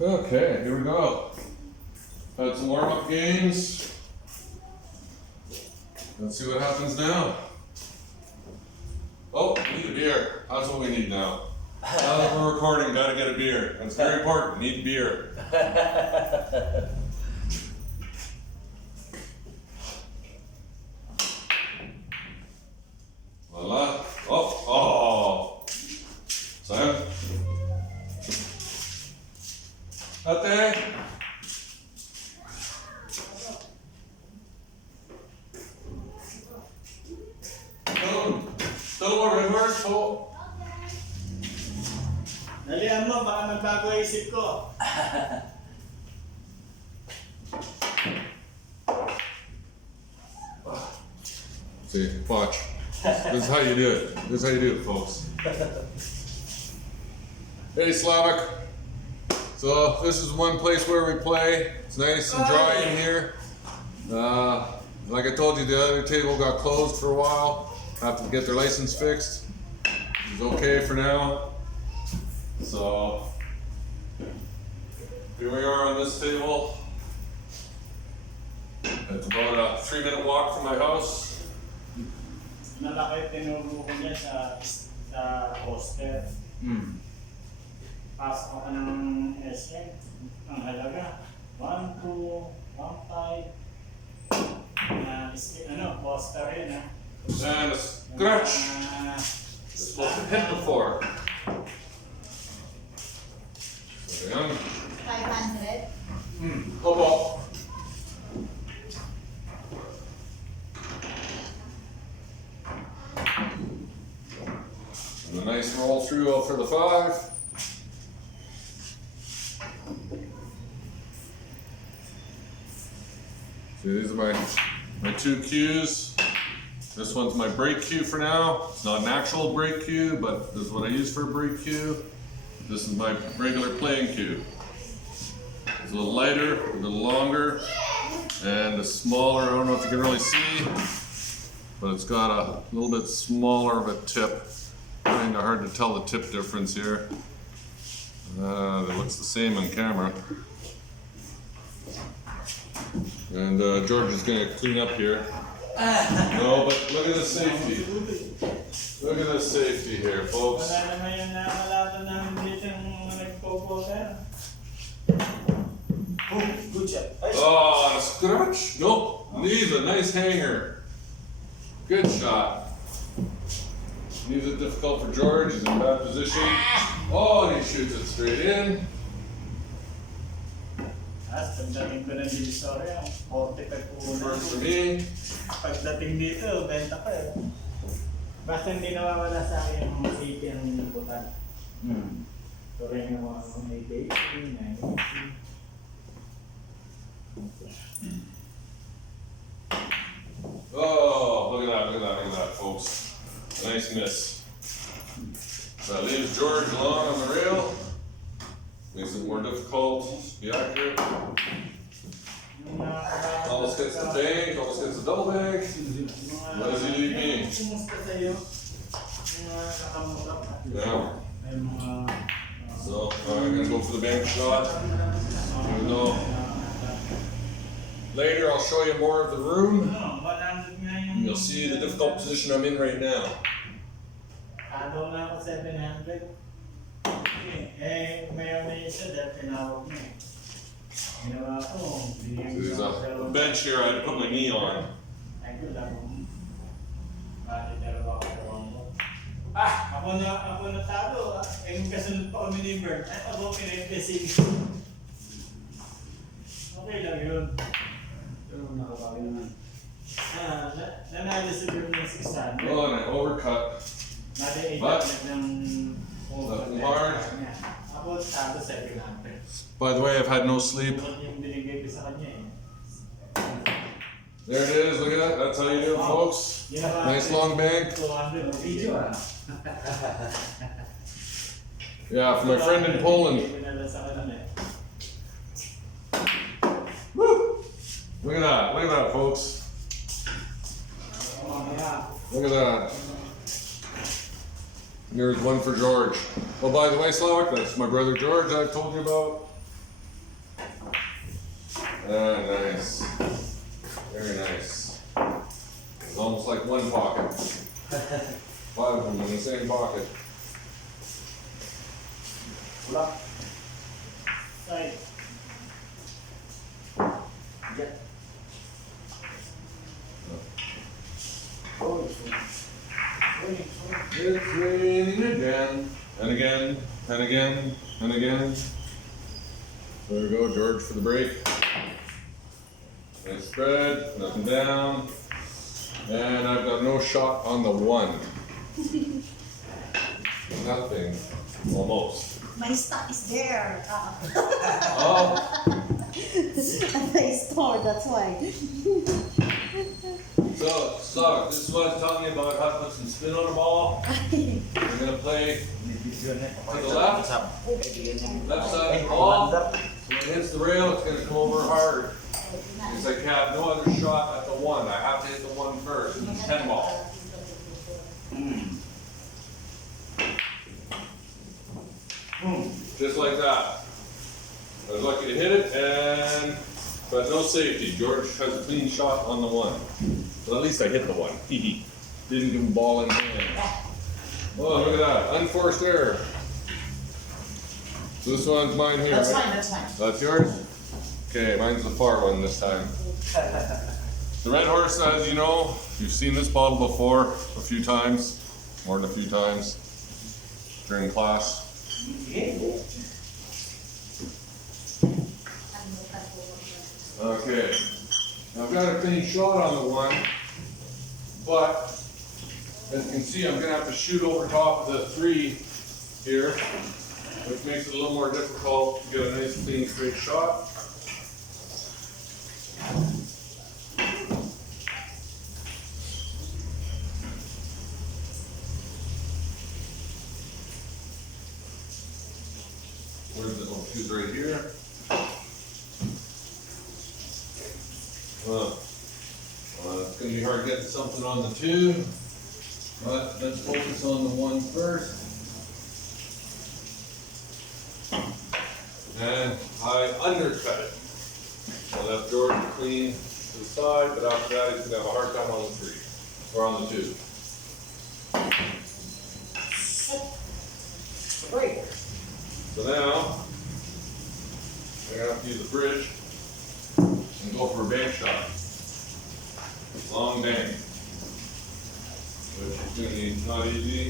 Okay, here we go. Had some warm-up games. Let's see what happens now. Oh, we need a beer. That's what we need now. Now that we're recording, gotta get a beer. That's very important. Need beer. Voila. Oh. Sam. Ate. Dalawa reverse po. Dalihan mo, baka magbago isip ko. See, watch. This is how you do it. This is how you do it, folks. Hey, Slavic. So this is one place where we play. It's nice and dry in here. Like I told you, the other table got closed for a while. Have to get their license fixed. It's okay for now. So here we are on this table. It's about a 3-minute walk from my house. Nalaki tinuro ko niya sa poster. Pasok ako ng SM. Ang halaga, 1,215. Poster yun ha. And a scratch. It's supposed to hit before. So yan. 500. Opo. And a nice roll through for the 5. See, these are my 2 cues. This one's my break cue for now. It's not an actual break cue, but this is what I use for a break cue. This is my regular playing cue. It's a little lighter, a little longer, and a smaller. I don't know if you can really see, but it's got a little bit smaller of a tip. Kind of hard to tell the tip difference here. It looks the same on camera. And George is going to clean up here. No, but look at the safety. Look at the safety here, folks. Wala naman yung nakalato namin dito yung nagpo-poster. Oh, good job. Oh, a scratch? Nope. Needs a nice hanger. Good shot. Leaves it difficult for George. He's in a bad position. Oh, and he shoots it straight in. Pagdating ko ng divisoria, 45 po. First for me. Pagdating dito, benta pa eh. Basta hindi nawawala sa akin yung safety ang nilubutan. So rin yung mga 880, 980. Oh, look at that, look at that, look at that, folks. Nice miss. So that leaves George along on the rail. Makes it more difficult to be accurate. Almost gets the bank, almost gets the double bank. What does he leave me? Yeah. So I'm gonna go for the bank shot. Even though later I'll show you more of the room. And you'll see the difficult position I'm in right now. Ano na ako 700. Mayon na isa dahil tinawag mo eh. Ginawa ko, So there's a bench here I had to put my knee on. Ay ko lang. Bakit dalawa mo? Ako na talo. Yung kasunod pa kami ni Bert. At ako pinag-pesing. Okay lang yun. Pero nakabagay naman. Nanalo sa group ng 600. Oh, and I overcut. But left and hard. By the way, I've had no sleep. There it is, look at that. That's how you do it, folks. Nice long bank. Yeah, for my friend in Poland. Woo! Look at that, folks. Look at that. There's one for George. Oh, by the way, Slavic, that's my brother George I've told you about. Ah, nice. Very nice. It's almost like one pocket. 5 of them in the same pocket. Block. Side. Jet. Oh, It's raining again. And again, and again, and again. There we go, George for the break. Nice spread, nothing down. And I've got no shot on the 1. Nothing. Almost. My stock is there. Oh, I store, that's why. so this is what I'm telling you about how to put some spin on the ball. We're gonna play to the left side of the ball. So when it hits the rail, it's gonna come over hard. Because I have no other shot at the 1. I have to hit the 1 first, and it's 10 ball. Just like that. I was lucky to hit it, but no safety. George has a clean shot on the 1. But at least I hit the 1. Didn't give him ball in hand. Oh, look at that. Unforced error. So this one's mine here, That's right? fine, that's fine. That's yours? Okay, mine's the far one this time. The red horse, as you know, you've seen this bottle before a few times, more than a few times during class. Okay, now I've got a clean shot on the 1, but as you can see, I'm gonna have to shoot over top of the 3 here, which makes it a little more difficult to get a nice, clean, straight shot. Where's the little shoes right here? It's going to be hard getting something on the 2, but let's focus on the 1 first. And I undercut it. I left George clean to the side, but after that he's going to have a hard time on the 3, or on the 2. So now, I'm going to have to use the bridge and go for a bank shot. Long bank. Which is going to be not easy.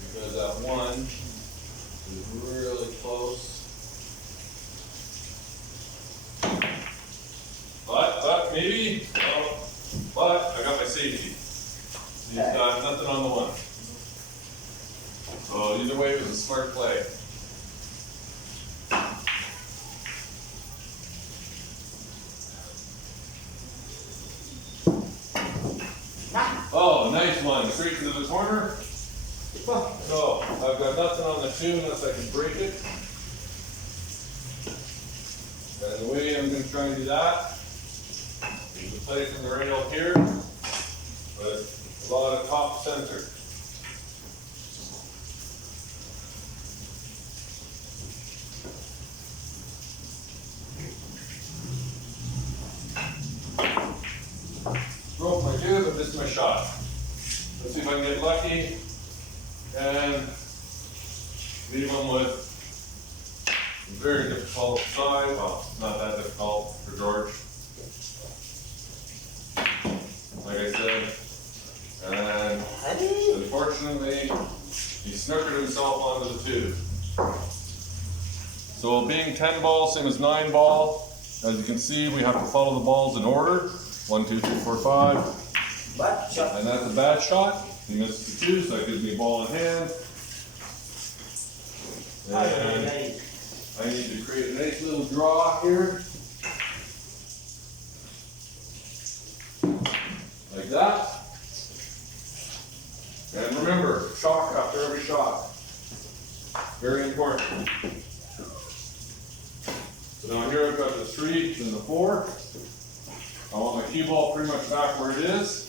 Because that 1 is really close. But maybe, no, but I got my safety. He's got nothing on the 1. So either way, it was a smart play. Oh, nice one. Straight to the corner. So I've got nothing on the 2 unless I can break it. And the way I'm going to try and do that is to play from the rail here, but a lot of top center. Broke my 2, but missed my shot. Let's see if I can get lucky and leave them with a very difficult side. Well, not that difficult for George. Like I said, and unfortunately, he snookered himself onto the 2. So being 10 ball, same as 9 ball, as you can see, we have to follow the balls in order. 1, 2, 3, 4, 5. Bad shot. And that's a bad shot. He misses the 2, so that gives me a ball in hand. And I need to create a nice little draw here. Like that. And remember, chalk after every shot. Very important. So now here I've got the 3 and the 4. I want my cue ball pretty much back where it is.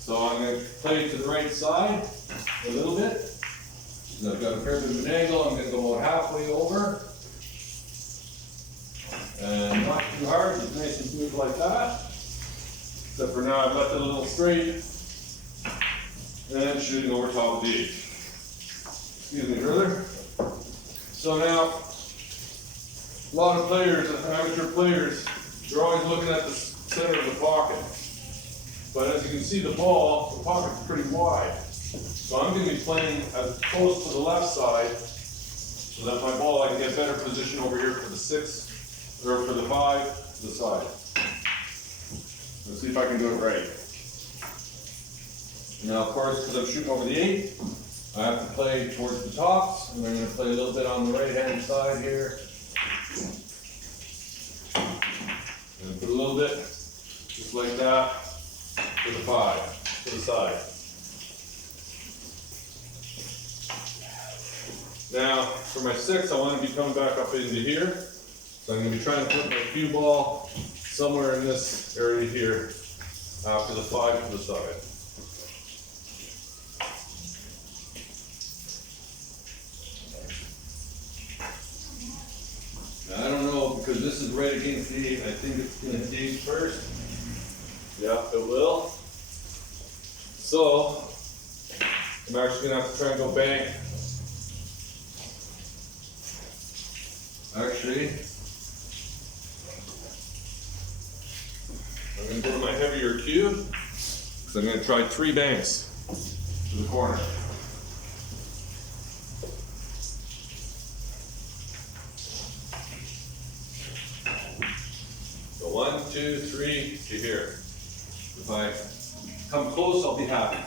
So I'm going to play to the right side a little bit. So I've got a fair bit of an angle. I'm going to go about halfway over. And not too hard, just nice and smooth like that. Except for now, I've left it a little straight. And shooting over top of the edge. Excuse me, further. So now, a lot of players, amateur players, they're always looking at the center of the pocket. But as you can see, the ball, the pocket's pretty wide. So I'm going to be playing as close to the left side so that my ball, I can get better position over here for the 6, or for the 5, to the side. Let's see if I can do it right. Now, of course, because I'm shooting over the 8, I have to play towards the tops, and I'm going to play a little bit on the right-hand side here. And put a little bit, just like that, to the 5, to the side. Now, for my 6, I want to be coming back up into here. So I'm going to be trying to put my cue ball somewhere in this area here, after the 5 to the side. Now, I don't know, because this is right against the 8, I think it's going to hit the 8 first. Yeah, it will. So, I'm actually going to have to try and go bank. Actually, I'm going to go to my heavier cue, because I'm going to try 3 banks to the corner. So 1, 2, 3 to here. If I come close, I'll be happy.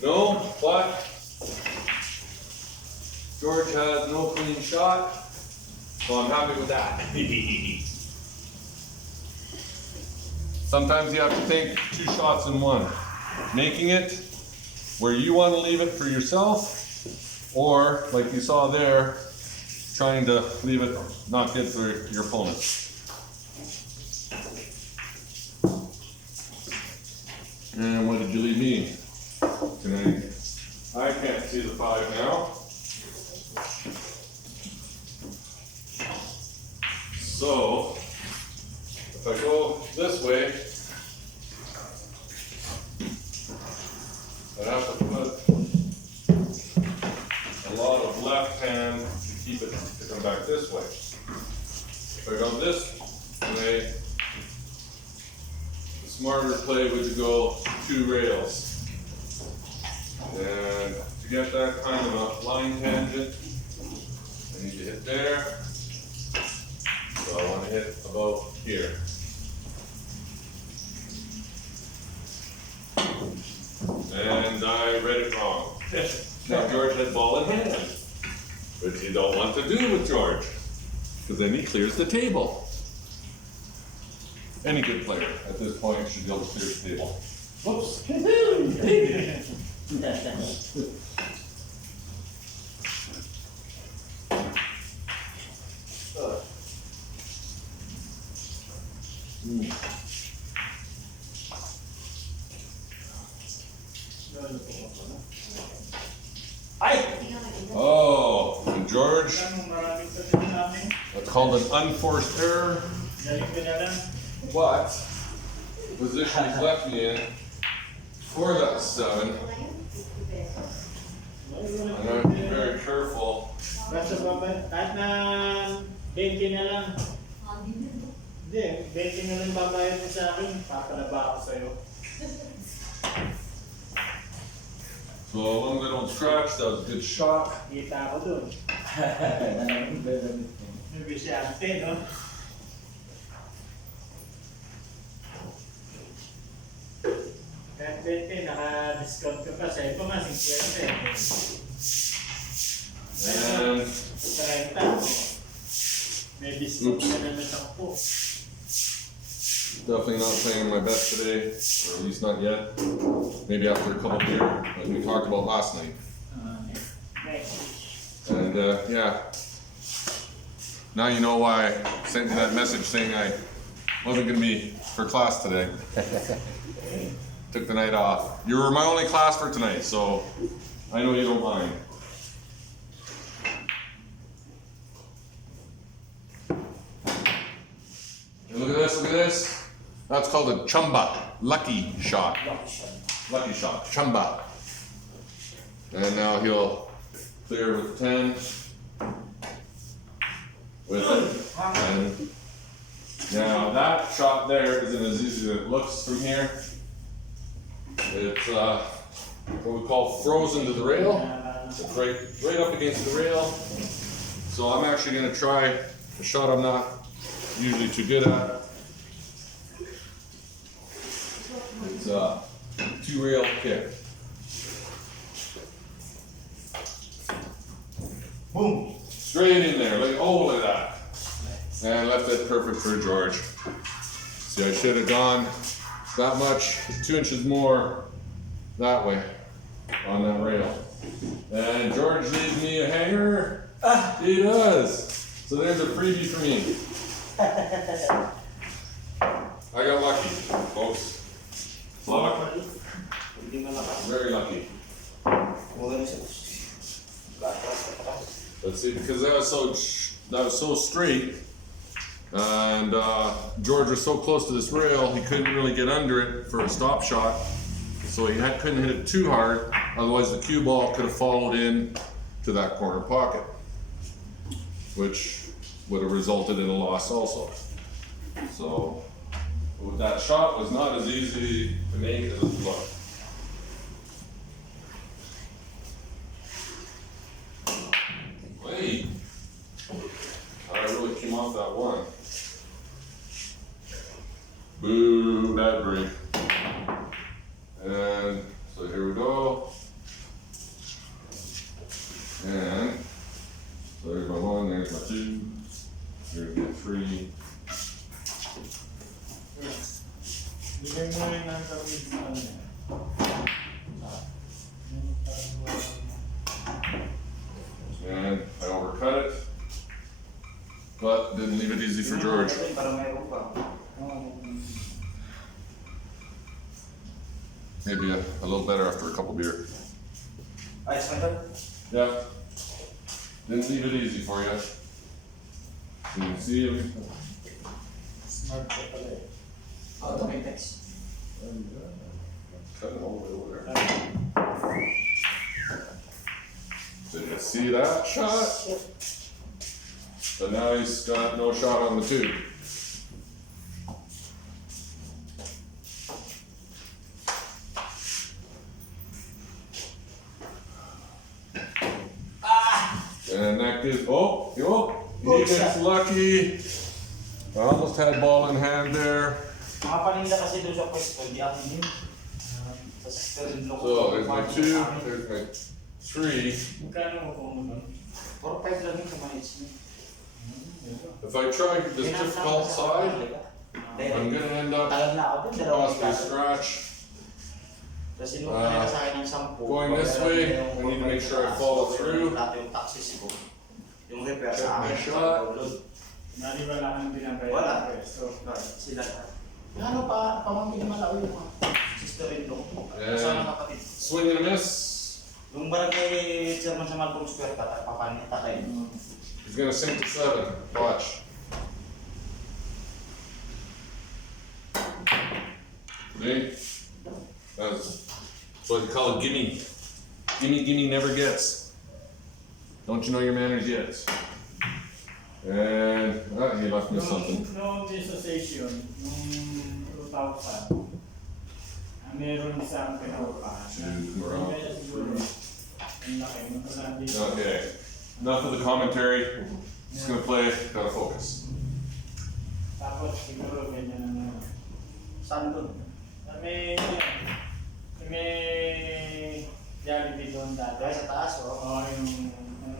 No, but George has no clean shot, so I'm happy with that. Sometimes you have to take 2 shots in one. Making it where you want to leave it for yourself, or like you saw there, trying to leave it not good for your opponent. And what did you leave me? I can't see the 5 now. So, if I go this way, I have to put a lot of left hand to keep it to come back this way. If I go this way, the smarter play would go 2 rails. And to get that kind of a line tangent, I need to hit there. So I want to hit about here. And I read it wrong. Now George had ball in hand, which you don't want to do with George, because then he clears the table. Any good player at this point should be able to clear the table. Whoops. Oh, and George, that's called an unforced error. But the position he's left me in for that 7, I have to be very careful. Basta kahit na 20 na lang. Hindi, 20 na lang babayad mo sa akin, papalaba ako sa'yo. So as long as I don't scratch, that was a good shot. Kita ako dun. Nabisyante, no? Kahit 20, naka-discount ka pa. Sa'yo pa nga, 50. And 30. May discount ka na natakpo. definitely not playing my best today, or at least not yet. Maybe after a couple beer, like we talked about last night. And yeah, Now you know why I sent you that message saying I wasn't gonna be for class today. Took the night off. You were my only class for tonight, so I know you don't mind. And look at this, look at this. That's called a chumba, lucky shot. Lucky shot, chumba. And now he'll clear with 10. With 10. Now that shot there isn't as easy as it looks from here. It's what we call frozen to the rail. It's right up against the rail. So I'm actually gonna try a shot I'm not usually too good at. It's a 2-rail kick. Boom! Straight in there, like, oh, look at that. And left it perfect for George. See, I should have gone that much, 2 inches more that way on that rail. And George needs me a hanger. He does. So there's a freebie for me. I got lucky, folks. Luck. Very lucky. But see, because that was so straight, and George was so close to this rail, he couldn't really get under it for a stop shot. So he couldn't hit it too hard, otherwise the cue ball could have followed in to that corner pocket, which would have resulted in a loss also. So that shot was not as easy to make as it looked. Wait, I really came off that one. Boo, bad break. And so here we go. And so there's my 1, there's my 2, here's my 3. Bigay mo rin ng tawid sa kanya. And I overcut it, but didn't leave it easy for George. Maybe a little better after a couple beer. Yeah. Didn't leave it easy for you. You can see everything. Smart ka pala eh. Cut it all the way over there. Did you see that shot? But now he's got no shot on the 2. And that gives, he gets lucky. I almost had ball in hand there. Mga paninda kasi doon sa pwesto, hindi atin yun. So there's my 2, there's my 3. Magkano mo kung ano? 4-5 lang yung kumanits niya. If I try this difficult side, I'm gonna end up Tagal na ako doon, dalawang possibly klase. scratch. Tapos sinuha nila sa akin ng 10. Going this way, I need to make sure I follow through. Dati yung taxis ko. Yung repair Check sa my akin. shot. Naliwala kang pinapaya Wala. ng pwesto. Sila. Ano pa, pamangkin naman ako yung mga sister-in-law. Kasama kapatid. Swing and a miss. Yung barangay chairman sa Malcolm Square, tatay. He's gonna sink to 7. Watch. See? That's what they call a gimme. Gimme, gimme never gets. Don't you know your manners yet? And he left me something. Noong dissociation, nung 2000, meron isang pinaupahan. Kaya siguro, ang laki. Magkasama dito. Okay. Enough of the commentary. Just gonna play. Gotta focus. Tapos siguro ganyan na. Saan doon? May Jollibee doon dati. Dahil sa taas, Oo, yung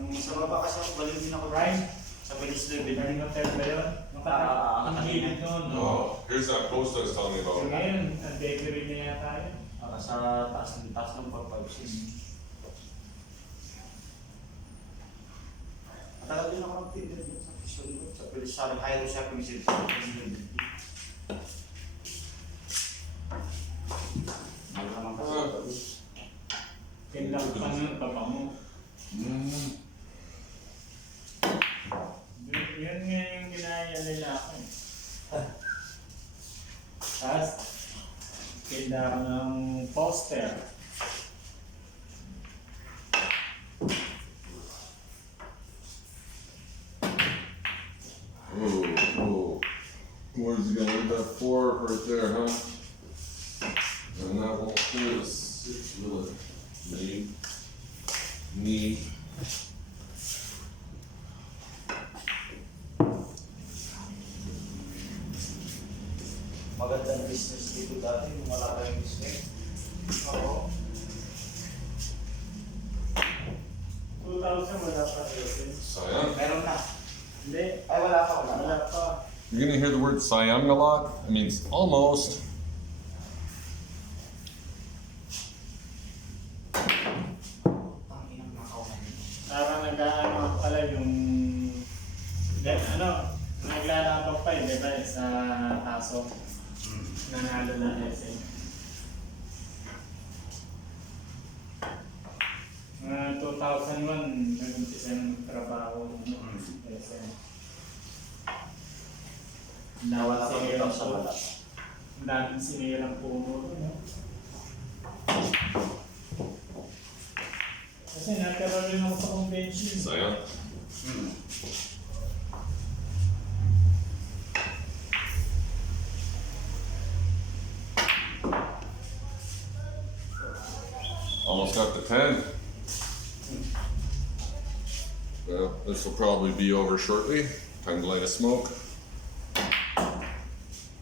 Sa baba kasi ako, balik din ako. Ryan, Sa Venice Level. Galing hotel ba yun? Yung ang gilid doon. Oh, here's that post I was telling you So about. ngayon, ang bakery na yata yun. Sa taas ng 4-5-6. Matagal din ako ng Sa high siya pinsil. Kailang pa nun, papa mo. Yun nga yung ginaya nila ako eh. Tapos, kailangan ng poster. Oh. Where's he going with that 4 right there, huh? And that won't fit a 6, will it? Neat. Magandang business dito dati, kung wala tayong business. Oo. 2,000 wala pa rin. Sayang. Meron na. Hindi, Ay, wala pa, wala. wala pa. You're gonna hear the word Sayang a lot. It means almost. Tanginang nakauman. Parang nag-ano pala yung naglalaban pa yun, di ba, sa kaso. Nanalo na SM. Mga 2001, nag-umpisa ng trabaho ng SM. Nawala pa Sinirang ito sa po. wala. Ang daming sinirang puno. No? Kasi natira rin ako sa convention. Sayang. Almost got the 10. Well, this will probably be over shortly. Time to light a smoke.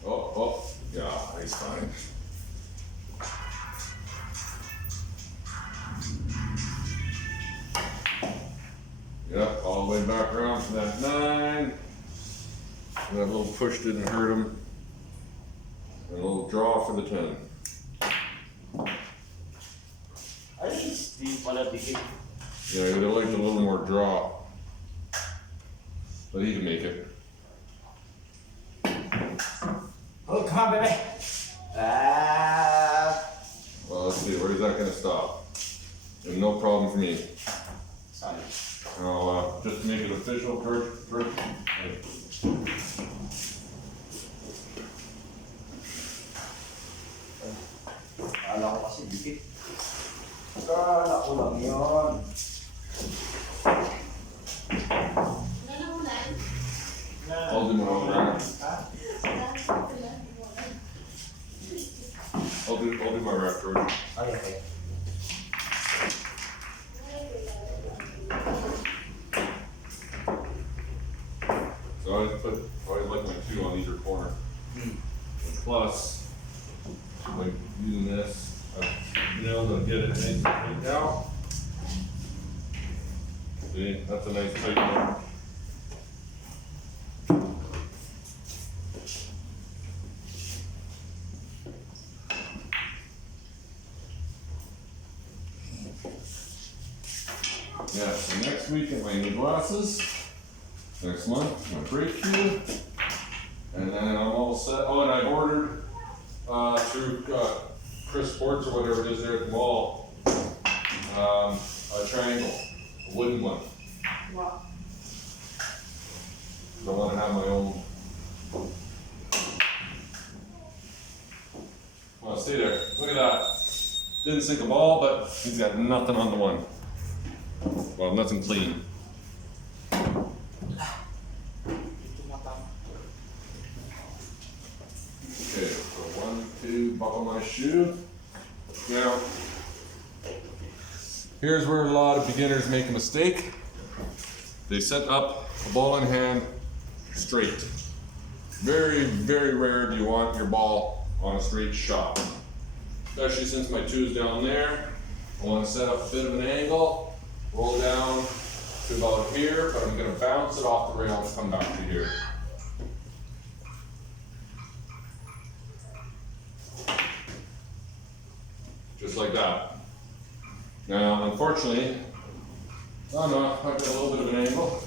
Oh, yeah, he's fine. Yep, all the way back around to that 9. And that little push didn't hurt him. And a little draw for the 10. Ay, di pala dikit. Yeah, he would have liked a little more draw. But he can make it. Oh, come on, baby. Well, let's see, where's that gonna stop? And no problem for me. Sorry. I'll just to make it official, first. Akala ko kasi dikit. Akala ko lang yun. I'll do my own round. I'll do my rep, George. Ay, okay. So I always like my 2 on either corner. Plus, like using this, I've been able to get it nice and straight now. See, that's a nice tight one. Yeah, so next week get my new glasses. Next month, my brake cue. And then I'm all set. Oh, and I've ordered through Chris Sports or whatever it is there at the mall, a triangle, a wooden one. Wow. I want to have my own. Well, stay there. Look at that. Didn't sink a ball, but he's got nothing on the one. Well, nothing clean. Okay, so 1, 2, buckle my shoe. Now, here's where a lot of beginners make a mistake. They set up a ball in hand straight. Very, very rare do you want your ball on a straight shot. Especially since my 2 is down there. I want to set up a bit of an angle, roll down to about here, but I'm going to bounce it off the rail and come back to here. Just like that. Now, unfortunately, I've got a little bit of an angle.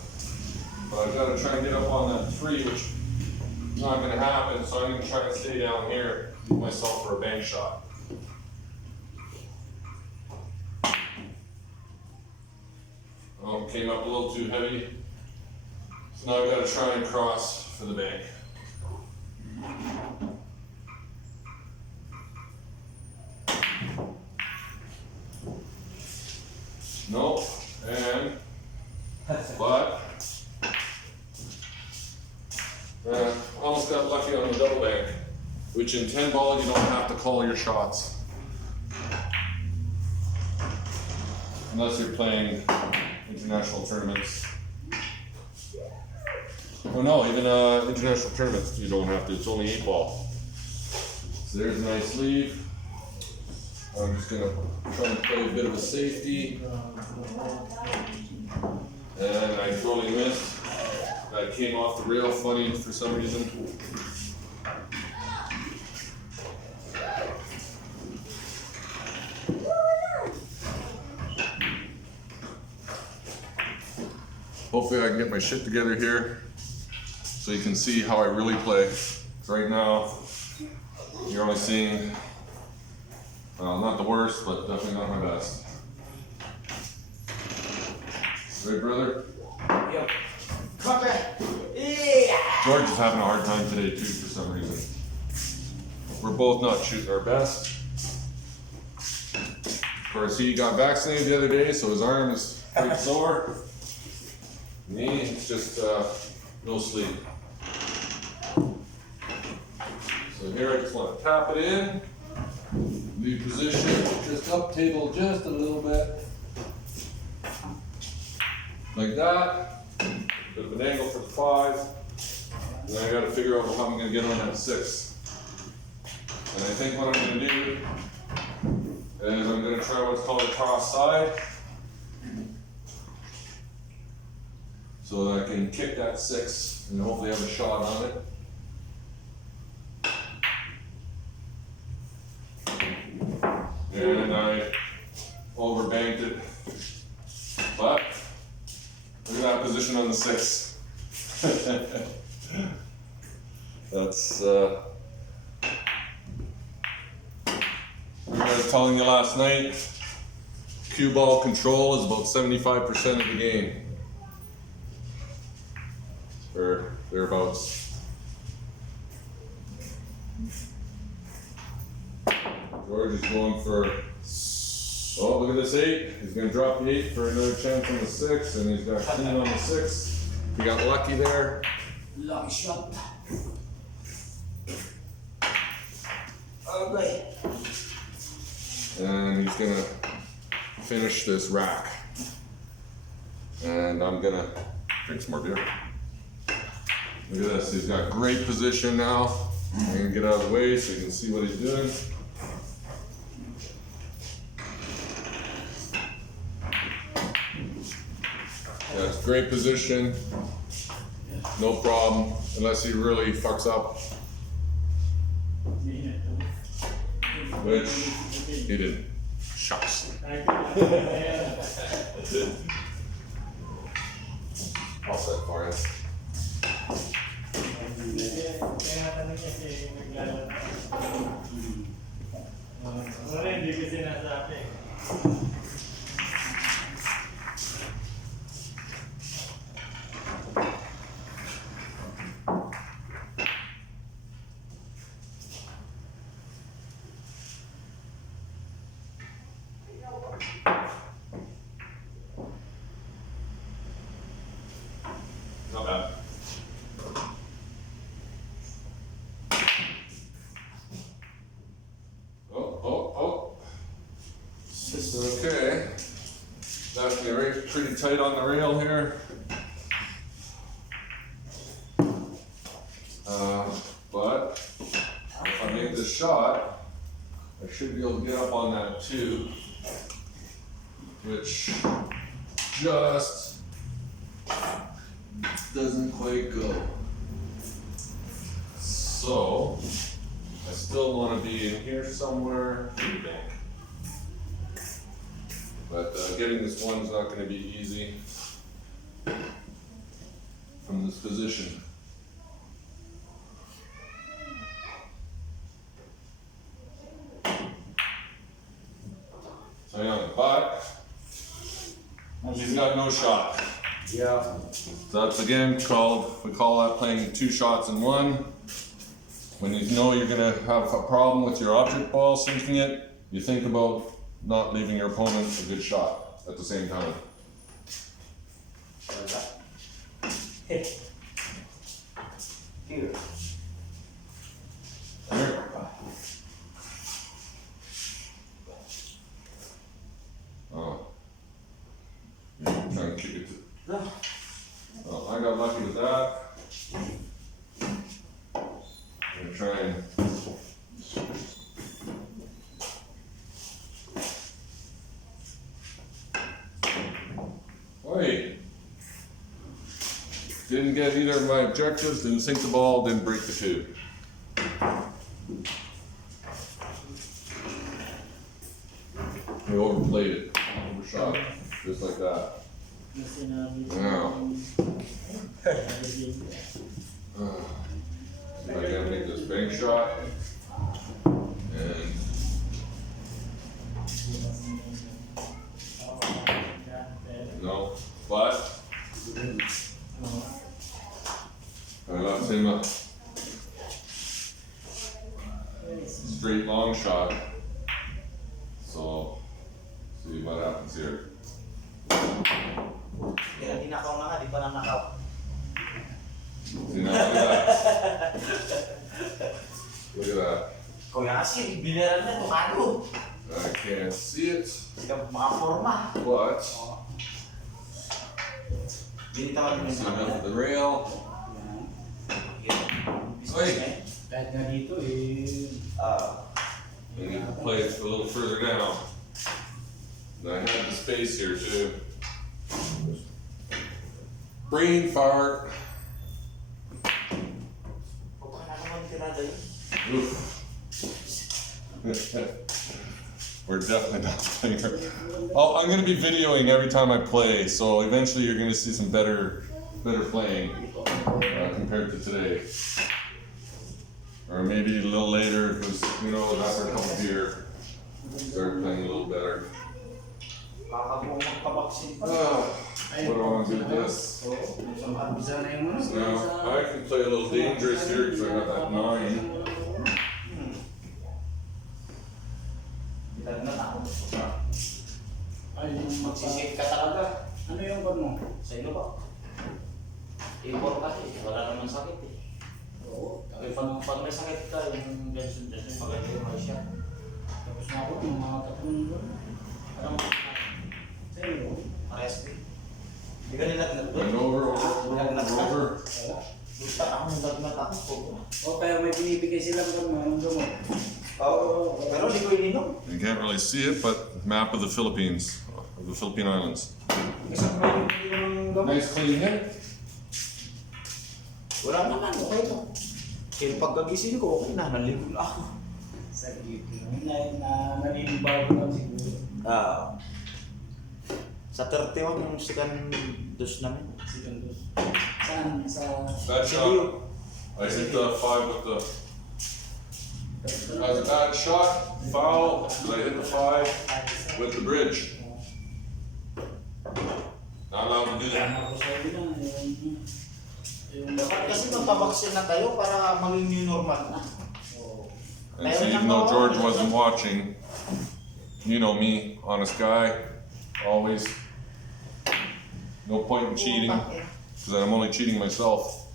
But I've got to try and get up on that 3, which is not going to happen, so I'm going to try and stay down here, leave myself for a bank shot. Oh, came up a little too heavy. So now I've got to try and cross for the bank. Nope, and, but, almost got lucky on the double bank, which in 10 ball you don't have to call your shots. Unless you're playing international tournaments. Oh no, even international tournaments you don't have to, it's only 8 ball. So there's a nice lead. I'm just gonna try and play a bit of a safety. And I totally missed. That came off the rail funny for some reason. Hopefully I can get my shit together here so you can see how I really play. 'Cause right now, you're only seeing, not the worst, but definitely not my best. Right, brother? Yep. Come back. Yeah. George is having a hard time today too for some reason. We're both not shooting our best. Of course, he got vaccinated the other day, so his arm is pretty sore. Me, it's just no sleep. So here I just want to tap it in, leave position, just up table just a little bit. Like that. Bit of an angle for the 5. And then I got to figure out how I'm going to get on that 6. And I think what I'm going to do is I'm going to try what's called a cross side. So that I can kick that 6 and hopefully have a shot on it. And I overbanked it. But look at that position on the 6. That's I was telling you last night, cue ball control is about 75% of the game. Or thereabouts. George is going for, oh, look at this 8. He's going to drop the 8 for another chance on the 6, and he's got clean on the 6. He got lucky there. Lucky shot. Okay. And he's going to finish this rack. And I'm going to drink some more beer. Look at this, he's got great position now. I'm gonna get out of the way so you can see what he's doing. That's great position. No problem, unless he really fucks up. Which he didn't. Shucks. I'll set for you. Tinatanong niya si naglalaro. Wala, hindi ko sinasabi. Not bad. Okay, definitely pretty tight on the rail here. But if I make this shot, I should be able to get up on that 2, which just doesn't quite go. So I still want to be in here somewhere in the bank. But getting this 1's not going to be easy. from this position. So yeah, but he's got no shot. Yeah. So that's again we call that playing 2 shots in 1. When you know you're gonna have a problem with your object ball sinking it, you think about not leaving your opponent a good shot at the same time. Here. Here. Oh. You're trying to kick it to. Oh, I got lucky with that. I'm gonna try and. Oi! Didn't get either of my objectives, didn't sink the ball, didn't break the 2. We overplayed it, overshot, just like that. Now. I gotta make this bank shot. And no, but I left him a straight long shot. So see what happens here. Kaya tinakaw na nga, di pa nanakaw. See now, look at that. Look at that. Kuya kasi, biliran na ito, Cano. I can't see it, Hindi ka makaporma. but Hindi tawag din see yung enough of the rail. Oi. Kahit nga dito eh. I need to play it a little further down. And I have the space here too. Brain fart. Huwag ka na naman tirada yun. Oof. We're definitely not playing her. Oh, I'm gonna be videoing every time I play, so eventually you're gonna see some better playing compared to today. Or maybe a little later, because you know, after a couple of beer, start playing a little better. Kakabuong magpabaksin pa. What do I want to do with this? Bisa na yung ano. Now, I can play a little dangerous here because I got that 9. Bitag na tao. Ay, yung Magsisip ka talaga. Ano yung bar mo? Sa ino ba? Ibor kasi, wala naman sakit eh. Oo. Pag may sakit ka, yung Johnson maganda yung Malaysia. Tapos na ako ng mga tatlong bar. Ano mo? Sa iyo. RSP. Hindi ka nila And over. Gusto ako ng lagnat ako. O kaya may binibigay silang gamot. Oo, pero hindi ko ininom. You can't really see it, but map of the Philippines, of the Philippine Islands. Isang may ininom ng gamot. Nice clean hit. Wala naman, okay to. Kaya pagkagising ko, okay na, naligo na ako. Sa gitna. Naninibago lang siguro. Sa 31 yung second dose namin. Segundos. Saan? Sa... Bad shot. I hit the 5 with the. That was a bad shot. Foul. Because I hit the 5 with the bridge. Not allowed to do that. Ako sa iyo lang. Yung... Dapat kasi magpabaksin na tayo para maging new normal na. And so even though George wasn't watching, you know me, honest guy, always. No point in cheating, because I'm only cheating myself.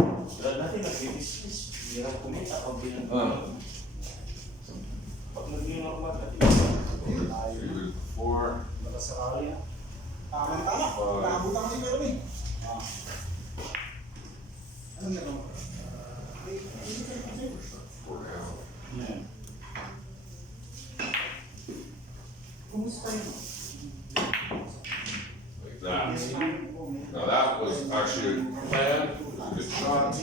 Wala natin, nag-business. Hirap kumita pag pag naging normal natin. 4. Nakasakali na. Tama. Nakabutan kasi meron eh. Anong meron? Kumusta yun? Like that. Now that was actually planned. Good shot.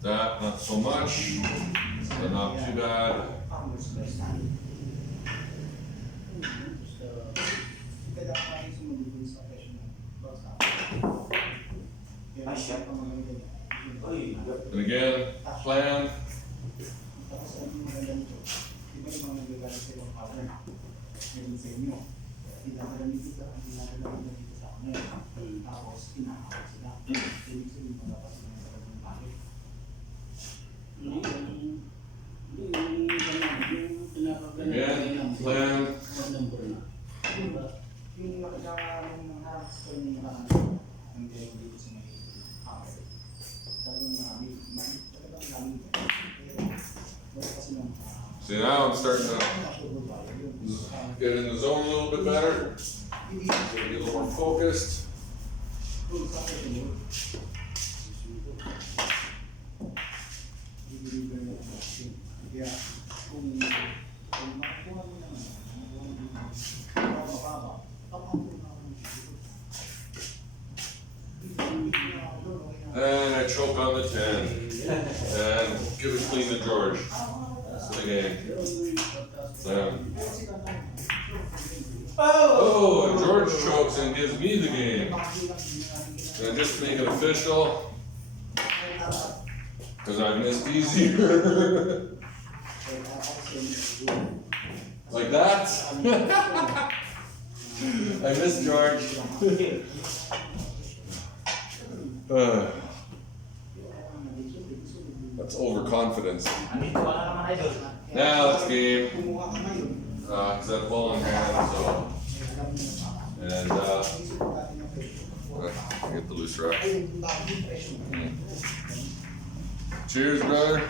That, not so much, but not too bad. And again, plan. Again, plan. See, now I'm starting to get in the zone a little bit better. Get a little more focused. And I choke on the 10. And give it clean to George. For the game. Oh, and George chokes and gives me the game. And just to make it official, because I've missed easier. Like that. I missed George. That's overconfidence. Now it's game. Cause I have ball in hand, so. And I get the loose rack. Cheers, brother.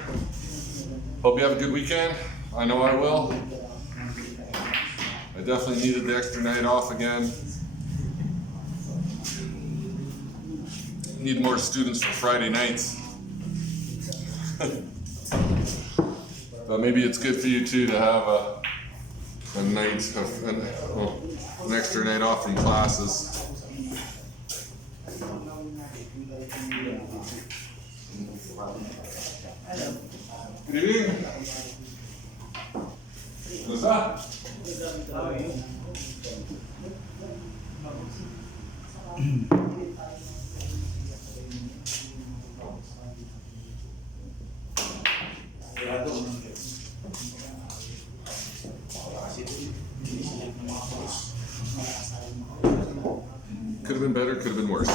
Hope you have a good weekend. I know I will. I definitely needed the extra night off again. Need more students for Friday nights. But maybe it's good for you too to have an extra night off from classes. Good evening. What's that? Could have been better, could have been worse.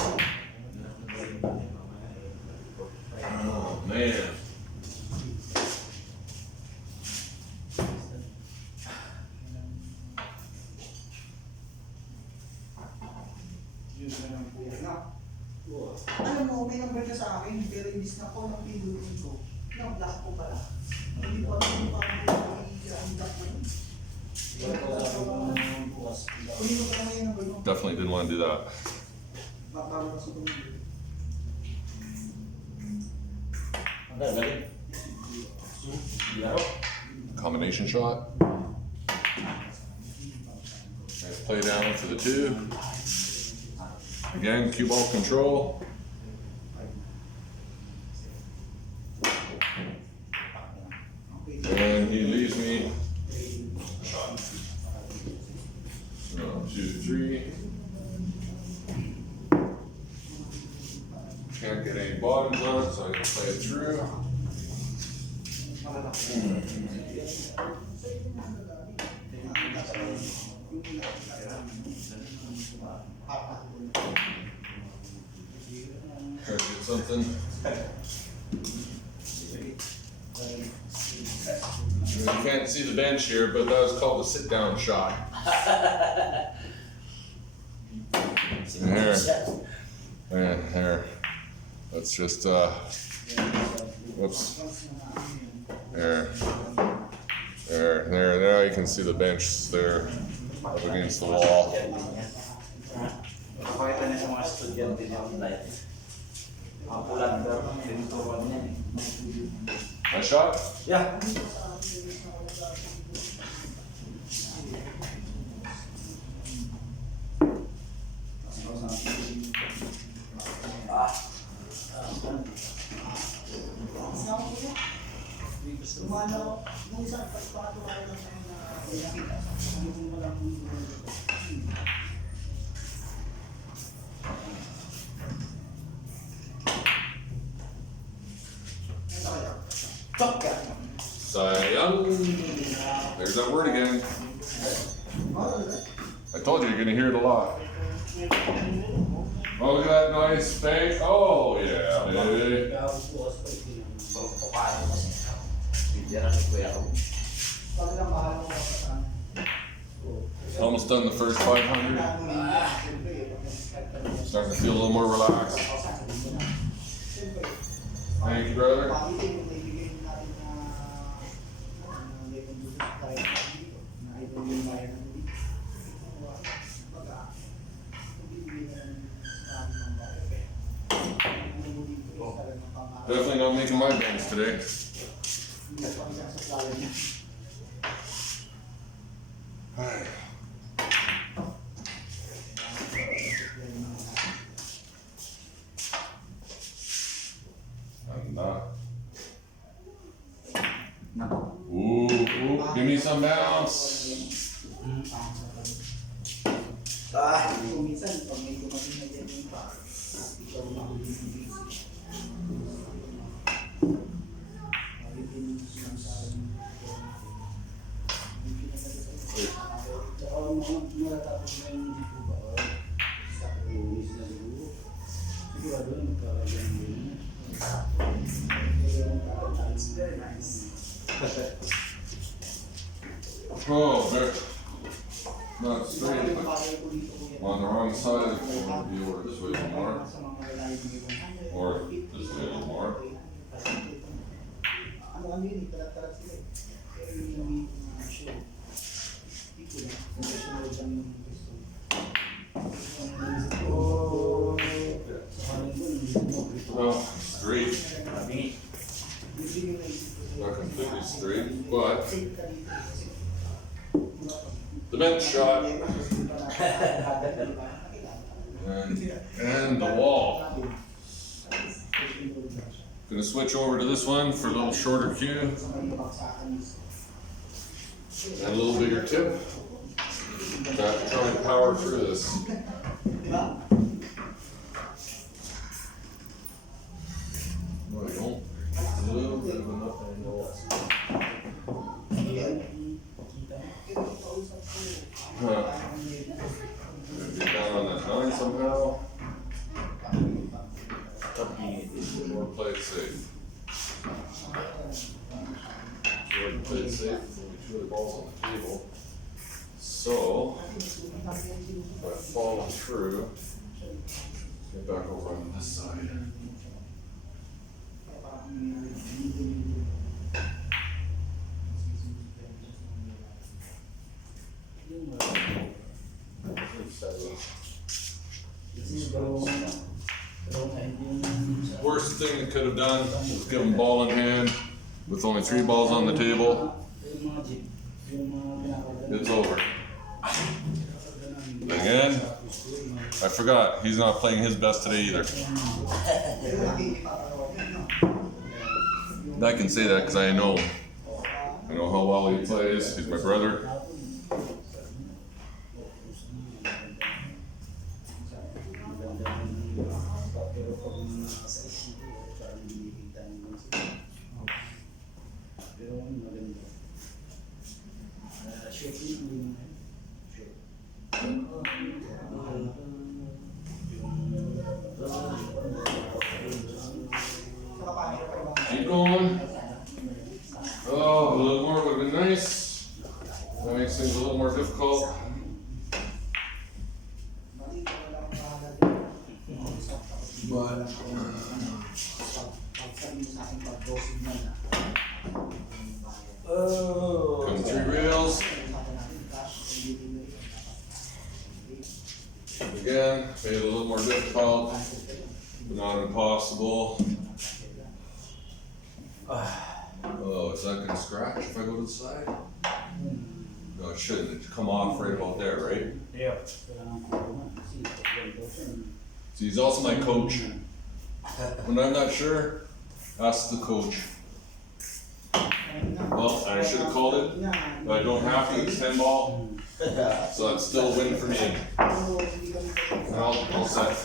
Oh man. Alam mo, may number ka sa akin, pero imbis na ko ng pinutin ko, na-block ko pala. Hindi ko alam kung paano ko i-unlock ko yun. Definitely didn't want to do that. Combination shot. Nice play down for the 2. Again, cue ball control. And he leaves me. 2, 3. Can't get any bottoms on it, so I can play it through. Try to get something. You can't see the bench here, but that was called a sit-down shot. There. Let's just, whoops. There. Now you can see the bench there up against the wall. Nice shot? Yeah. Nung isa, pagpatuloy lang tayo na nakita. Yung walang Sayang. There's that word again. I told you you're gonna hear it a lot. Oh, look at that nice fake. Oh, yeah, baby. Almost done the first 500. Starting to feel a little more relaxed. Thank you, brother. Definitely not making my banks today. Alright. I'm not. Ooh, give me some bounce. Minsan, pag may dumating na ganyan pa, ikaw mahulit. Oh, they're not straight, but on the wrong side of the board, be over this way a little more. Or this way a little more. Ano kami yun, talat-talat sila eh. Pero yung mga show, dito lang, professional lang yung gusto. Well, straight. Not completely straight, but the bench shot and the wall. Gonna switch over to this one for a little shorter cue and a little bigger tip. Got to try and power through this. No, I don't. A little bit of enough angle. Huh. Get down on that 9 somehow. Or play it safe. Play it safe. Only 2 other balls on the table. So, if I follow through, get back over on this side. Worst thing they could have done was give them ball in hand with only 3 balls on the table. It's over. Again, I forgot, he's not playing his best today either. I can say that because I know how well he plays. He's my brother. Keep going. Oh, a little more would have been nice. That makes things a little more difficult. But come 3 rails. Again, made it a little more difficult, but not impossible. Oh, is that gonna scratch if I go to the side? No, it shouldn't. It's come off right about there, right? Yeah. See, he's also my coach. When I'm not sure, ask the coach. Well, I should have called it, but I don't have to. It's 10 ball, so that's still a win for me. And I'll set.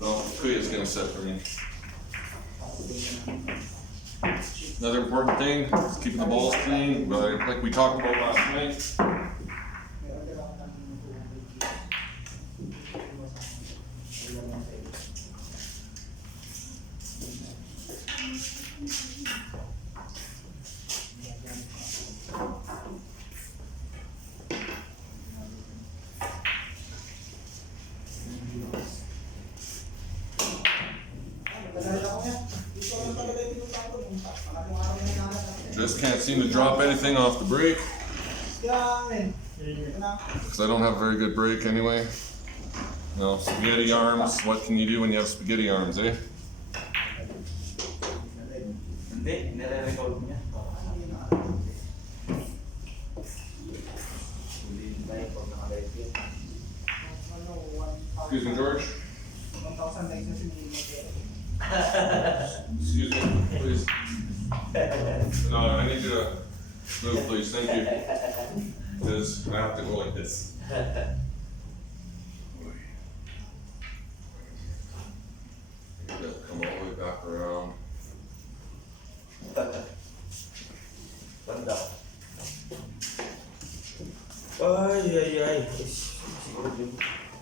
No, Kuya's gonna set for me. Another important thing is keeping the balls clean, but like we talked about last night. Just can't seem to drop anything off the break, because I don't have a very good break anyway. No, spaghetti arms, what can you do when you have spaghetti arms, eh? Hindi, nire-record niya. Hindi tayo pag nakalive yun. Excuse me, George. 1,000 likes na sinigil Excuse me, please. No, I need you to move, please. Thank you. Because I have to go like this. Come all the way back around. Banda. Ay. Siguro yung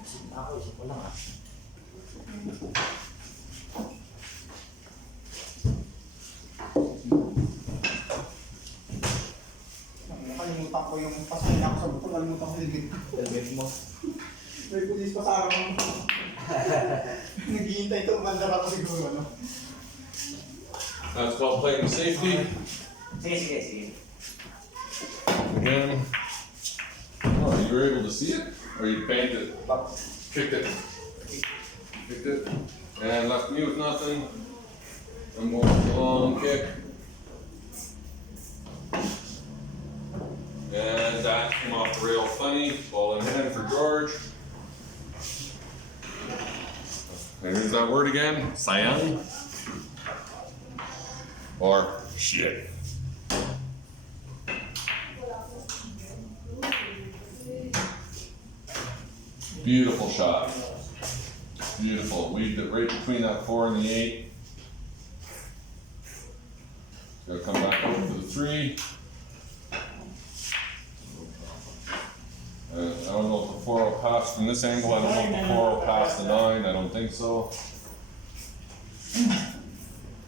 isip na ako, isip ko lang ah. Nakalimutan ko yung pasahin ako sa buto, nakalimutan ko yung Helmet mo. may pulis pa sa araw mo. Naghihintay ito, umandar ako siguro, ano? That's called playing safety. Sige. Again. Oh, you were able to see it? Or you banked it? Kicked it. Kicked it. And left me with nothing. I'm going for the long kick. And that came off the rail funny. Ball in hand for George. And here's that word again. Sayang. Or shit. Beautiful shot. Beautiful. Weaved it right between that 4 and the 8. Gotta come back over to the 3. I don't know if the 4 will pass from this angle. I don't know if the 4 will pass the 9. I don't think so.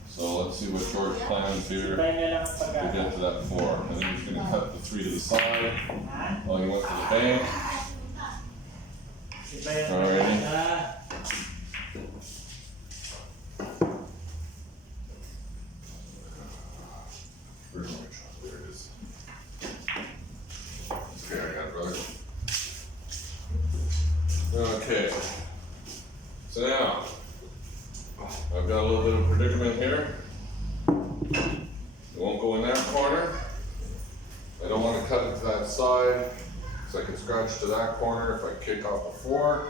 So let's see what George plans here to get to that 4. I think he's going to cut the 3 to the side. Oh, he went to the bank. Alrighty. Where's my shot? There it is. Okay, I got it, brother. Okay. So now, I've got a little bit of predicament here. It won't go in that corner. I don't want to cut it to that side, because I can scratch to that corner if I kick off the 4.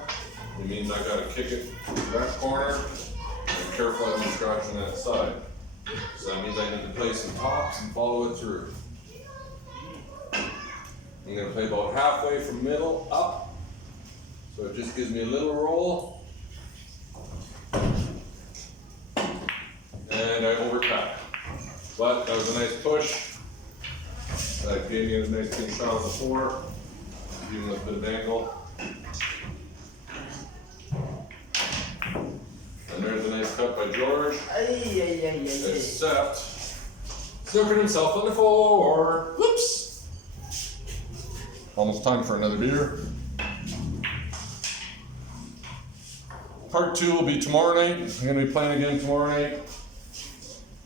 It means I gotta kick it to that corner, and careful as I'm scratching that side. So that means I need to play some tops and follow it through. I'm gonna play about halfway from middle up, so it just gives me a little roll. And I overcut. But that was a nice push. That gave me a nice clean shot on the 4, even with a bit of angle. And there's a nice cut by George. Except, snookered himself on the 4. Whoops! Almost time for another beer. Part 2 will be tomorrow night. I'm going to be playing again tomorrow night.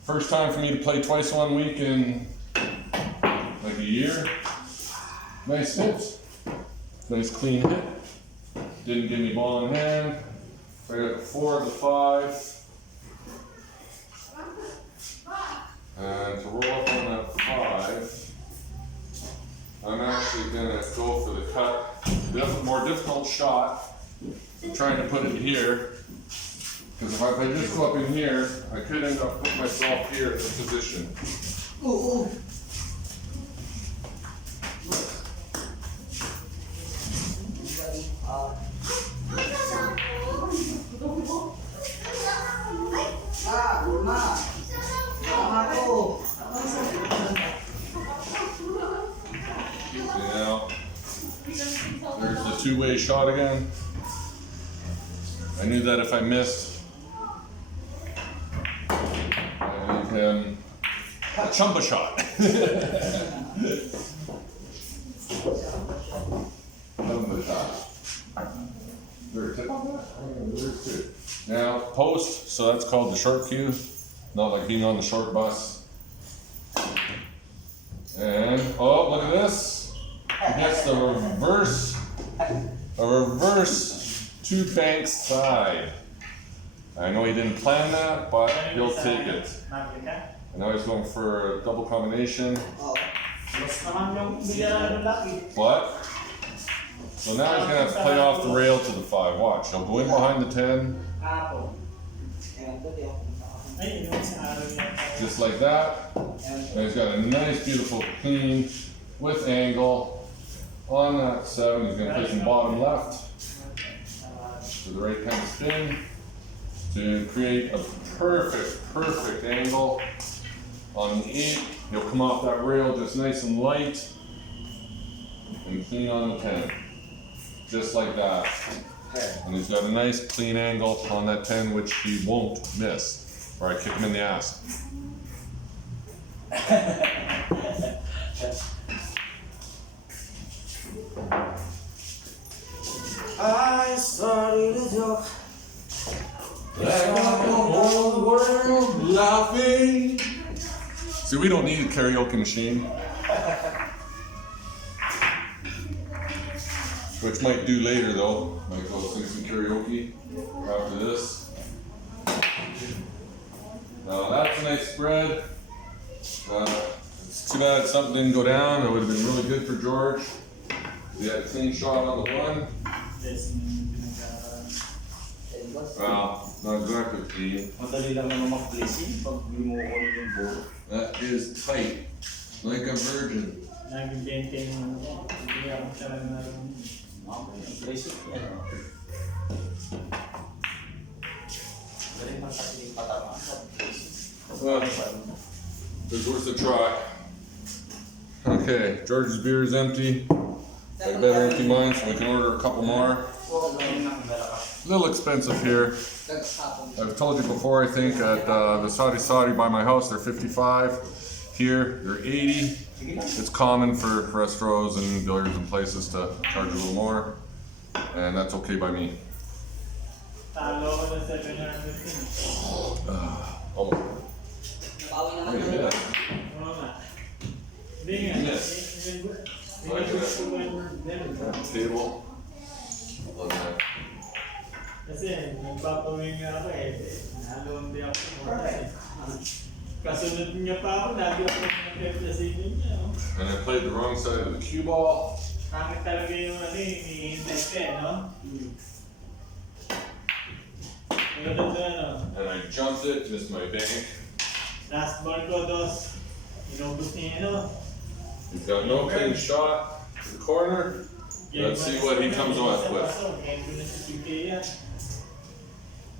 First time for me to play twice 1 week in like a year. Nice hit. Nice clean hit. Didn't give me ball in hand. I got the 4 and the 5. And to roll up on that 5, I'm actually going to go for the cut. More difficult shot. I'm trying to put it here. Because if I just go up in here, I could end up putting myself here in this position. Oo. Ma. Tama ko. Now, there's the two-way shot again. I knew that if I missed, I leave him a chumba shot. Chumba shot. Is there a tip on that? Oh, there's two. Now, post, so that's called the short cue, not like being on the short bus. And, oh, look at this. He gets the reverse two bank side. I know he didn't plan that, but he'll take it. And now he's going for a double combination. But, so now he's gonna have to play off the rail to the 5. Watch, he'll go in behind the 10, just like that. And he's got a nice, beautiful clean with angle on that 7. He's gonna place him bottom left to the right kind of spin to create a perfect angle on the 8. He'll come off that rail just nice and light and clean on the 10, just like that. And he's got a nice clean angle on that 10, which he won't miss, or I kick him in the ass. I started a joke. Let the whole world laughing. See, we don't need a karaoke machine. Which might do later though. Might go sing some karaoke after this. Now that's a nice spread. It's too bad something didn't go down. It would have been really good for George. He had a clean shot on the 1. Well, not exactly clean. Madali lang naman mag-blessing pag mo yung ball. That is tight, like a virgin. Nag-benting ano, hindi ako talaga na Blessing yan. Galing man kasi yung patama sa blessing. Well, it's worth a try. Okay, George's beer is empty. I better empty mine so we can order a couple more. A little expensive here. I've told you before, I think, at the Sari by my house, they're 55. Here, they're 80. It's common for restaurants and billiards and places to charge a little more, and that's okay by me. talo ko na 700. Oh. Hey, yeah. Oo nga. Hindi nga. Yes. Table. Love that. Kasi nagpapawin nga ako nalawang di ako. Kasunod niya pa ako, lagi ako nagpaplasinin niya. And I played the wrong side of the cue ball. Pangit talaga yung hinihintay ka no? Maganda to And I jumped it, missed my bank. last ball ko, dos. Inubos niya He's got no clean shot to the corner. Let's see what he comes off with. Let's see what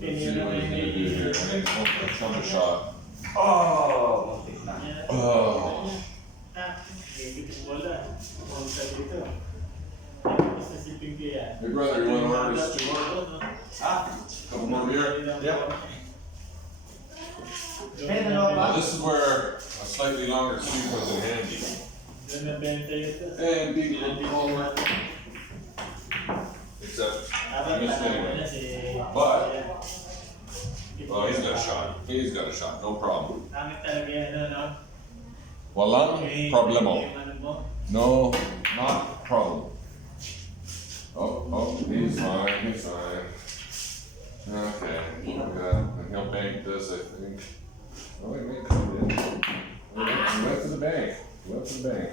he's gonna do here. And he's going for a trumpet shot. Oh, muntik na. Oh. Hey brother, you want to order this 2 more? Couple more beer? Now this is where a slightly longer sweep was in handy. And big little collar. Except I missed anyway. But oh, he's got a shot. He's got a shot, no problem. Walang problemo. No, not problem. Oh, he's fine, he's fine. Okay, and he'll bank this, I think. Oh, he may come in. He went to the bank. He went to the bank.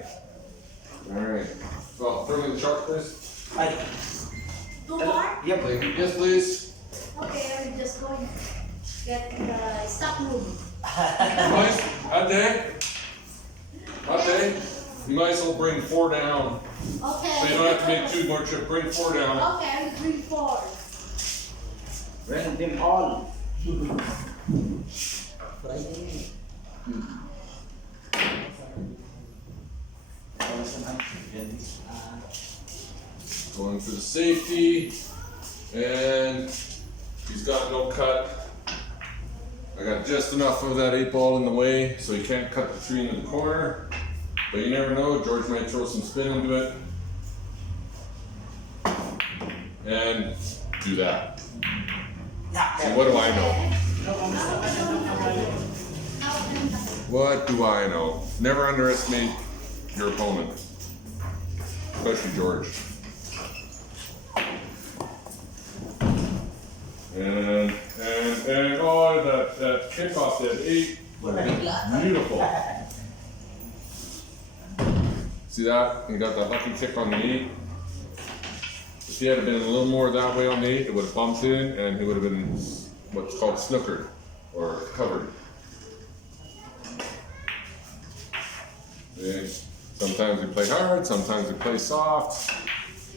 Alright. Well, throw me the chart, please. Ay. Two more? Yep. Yes, please. Okay, I'm just going to get the stock room. Guys, Ate, you might as well bring 4 down. Okay. So you don't have to make 2 more trips. Bring 4 down. Okay, I will bring 4. Bring them all. Friday. Going for the safety, and he's got no cut. I got just enough of that 8 ball in the way, so he can't cut the 3 into the corner. But you never know, George might throw some spin into it. And do that. See, what do I know? What do I know? Never underestimate your opponent, especially George. And oh, that kickoff, that 8, beautiful. See that? He got that lucky kick on the 8. If he had been a little more that way on the 8, it would have bumped in and he would have been what's called snookered or covered. And sometimes we play hard, sometimes we play soft.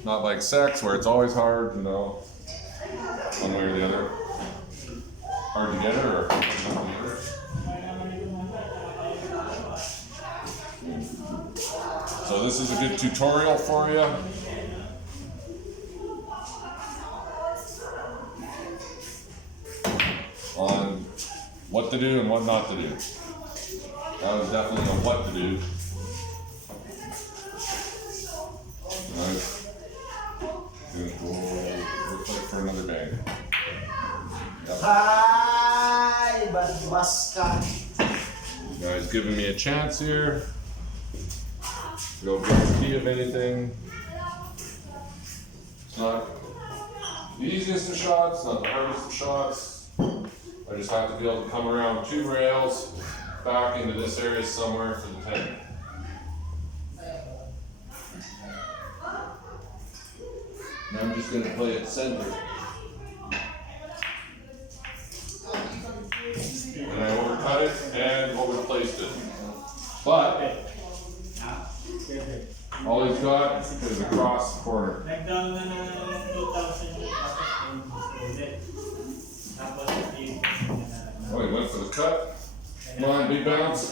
Not like sex where it's always hard, you know, one way or the other. Hard to get it or hard to get it. So this is a good tutorial for you. On what to do and what not to do. That was definitely on what to do. We'll play for another bang. Yep. Hi, Baska. Guys giving me a chance here. No guarantee of anything. It's not the easiest of shots, not the hardest of shots. I just have to be able to come around 2 rails back into this area somewhere for the 10. And I'm just going to play it center. And I overcut it and overplaced it. But all he's got is across the corner. Nag-down na ng 2,000 yung ulit. Tapos yung Oh, he went for the cut. Come on, big bounce.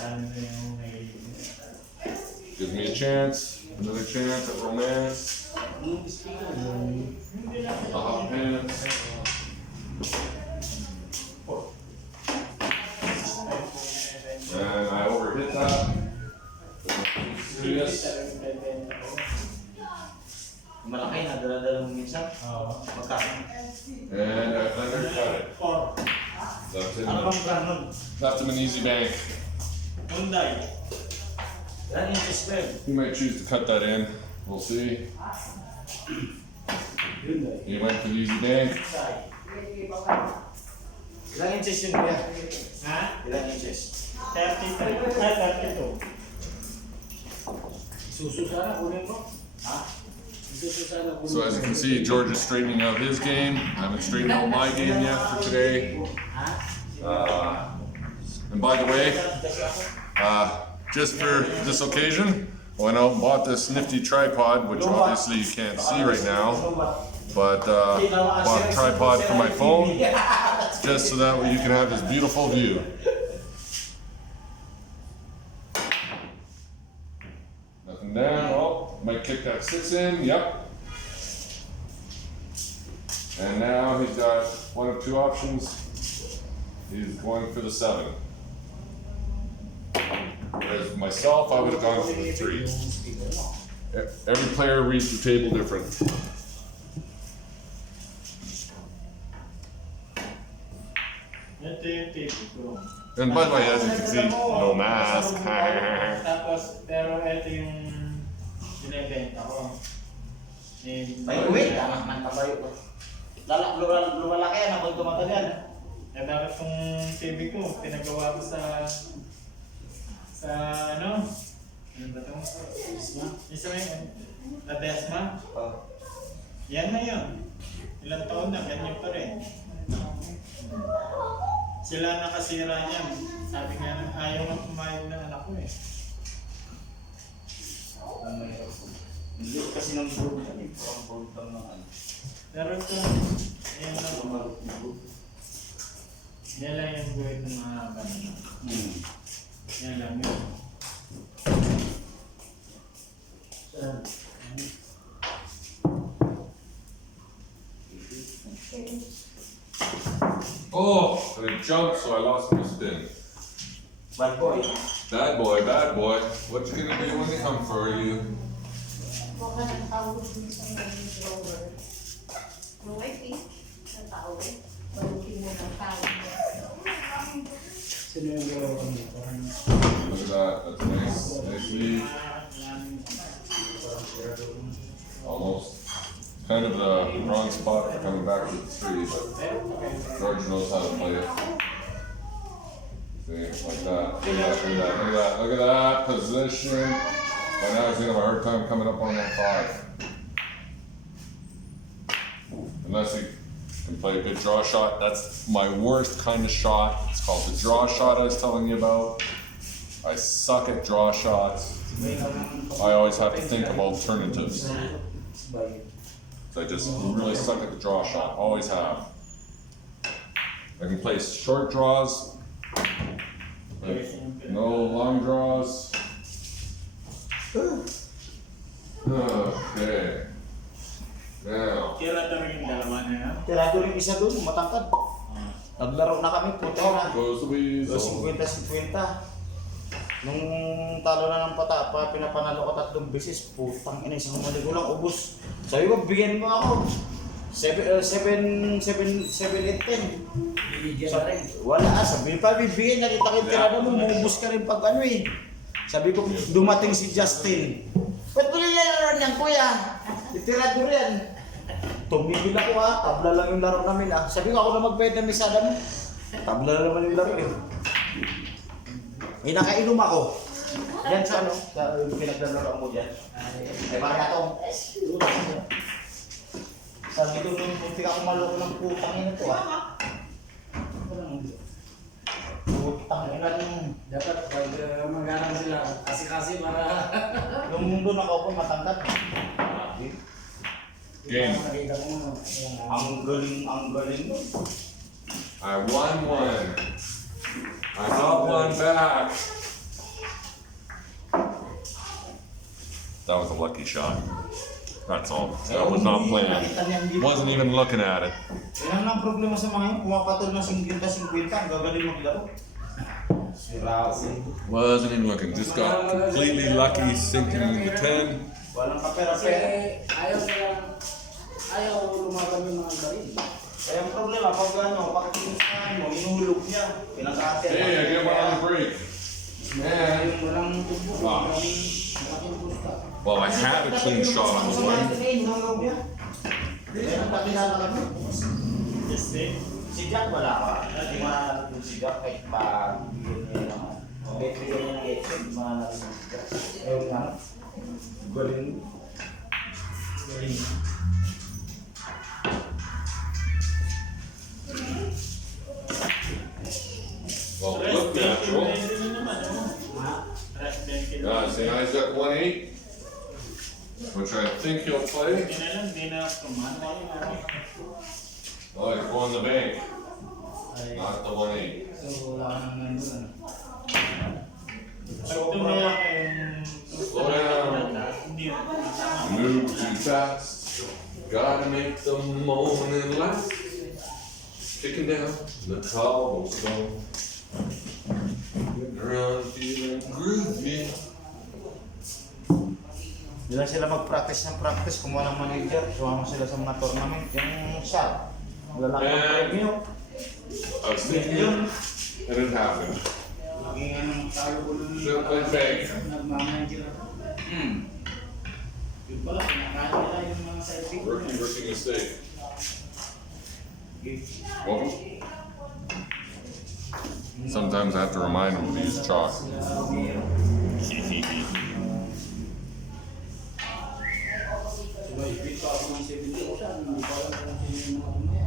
Gives me a chance. Another chance at romance. A hot pants. And I overhit that. Serious. Malaki na dala-dala mo minsan. Magkano? And I undercut it. 4. Left him, Ano bang brand nun? left him an easy bank. Hyundai. Ilan inches ba yun? He might choose to cut that in. We'll see. He went for the easy bank. Ilan inches yun kuya? Ha? Ilan inches? 33. Ay, 32. Suso sana kunin mo? Ha? Suso sana kunin mo? So as you can see, George is straightening out his game. I haven't straightened out my game yet for today. And by the way, just for this occasion, I went out and bought this nifty tripod, which obviously you can't see right now, but bought a tripod for my phone, just so that way you can have this beautiful view. Nothing down. Oh, might kick that 6 in. Yep. And now he's got one of 2 options. He's going for the 7. Whereas myself, I would have gone for the 3. Every player reads the table different. Ito yung table ko. And by the way, as you can see, no mask. Tapos, pero ito yung binibenta ko. Ay, wait! Anak ng kabayo ko. Lumalaki yan habang tumatagal. Dapat kong TV ko, pinagawa ko sa ano ba ito? Isa mo yun? La Desma? Yan na yun. Ilang taon na, ganyan pa rin. Sila nakasira niyan. Sabi nga, ayaw nga pumayag ng anak ko eh. Ang mahirap po. Hindi kasi ng board yan eh. Parang board lang ng ano. Pero ito, ayan lang. Tumalok ng board. Yan lang yung buhay ng mga banana. Yan lang yun. Oh, I jumped, so I lost my spin. Bad boy. Bad boy, bad boy. What you gonna do when they come for you? Huwag ka ng tawag dun sa mga drawer. No, I think, sa tawag. Balutin mo ng tawag. Sino yung gawin ko niya? Look at that. That's nice. Nice lead. Almost. Kind of the wrong spot for coming back to the tree, but George knows how to play it. See, like that. Look at that, look at that, look at that, look at that position. But now he's gonna have a hard time coming up on that 5. Unless he can play a good draw shot. That's my worst kind of shot. It's called the draw shot I was telling you about. I suck at draw shots. I always have to think of alternatives. I just really suck at the draw shot, always have. I can play short draws, but no long draws. Okay. Now, Kira ito rin yung dalawa na yan. Tirado rin isa doon, matangkad. Naglaro na kami, puto na. goes the weasel. 50-50. Nung talo na ng patapa, pinapanalo ko 3 beses. Putang ina, isang mali ko lang, ubos. Sabi ko, bigyan mo ako. 7, 8, 10. Bibigyan na rin. Wala, sabi pa, bibigyan. Nakita ko yung tirado mo, maubos ka rin pag ano eh. Sabi ko, dumating si Justin. Ba't mo nilalaro niyan, kuya? Itirado rin. Tumigil ako ha, tabla lang yung laro namin ha. Sabi ko, ako na magbayad ng mesada mo. Tabla na naman yung laro eh. Eh, nakainom ako. Yan sa ano, sa pinaglalaro mo dyan. Ay, baka na itong, sabi ko nung munti ako maloko ng putang ina to ha. Putang ina nung, Dapat pag mag-aral sila, kasi para... nung mundo na ako matangkad. Game. Ang galing nun. I won one. I got one back. That was a lucky shot. That's all. That was not planned. Wasn't even looking at it. Yan ang problema sa mga yun, pumapatol na 50-50, ang gagaling maglaro. Sirasi. Wasn't even looking. Just got completely lucky sinking into 10. Walang kapera-pera. Ayaw lumaban yung mga baril. Kaya ang problema, pag ano, pag tinusahan mo, inuhulog niya. Pinakate. Hey, I get one on the break. Man. Yung walang tubo, Wow. malaking pusta. Well, I had a clean shot on this one. Inuhulog niya. Kaya ang pakilala kami. Justin? Si Jack wala ka. Hindi mahanap yung si Jack kahit pa bigyan niya naman. Kahit bigyan niya ng headset, hindi mahanap yung si Jack. Ayun nga. Galing. Galing. Well, look natural. Yeah, see, now he's got 1-8, which I think he'll play. Oh, he's going the bank, not the 1-8. So, wala ka nang nandun. Slow down. Move too fast. Gotta make the moment last. Kicking down the cobblestone. Getting around feeling groovy. Hindi lang sila mag-practice ng practice, kumuha ng manager, sumama sila sa mga tournament. Yung shot, malalaki ang premyo. I was thinking, it didn't happen. Laging ang talo ko ng Should've played fake. nagmamanager. Yun pala, kinakain nila yung mga side pick. Rookie mistake. Welcome. Sometimes I have to remind him to use chalk. Ibig ko ako ng 7,000, hindi ko alam kung sino yung mga tumaya.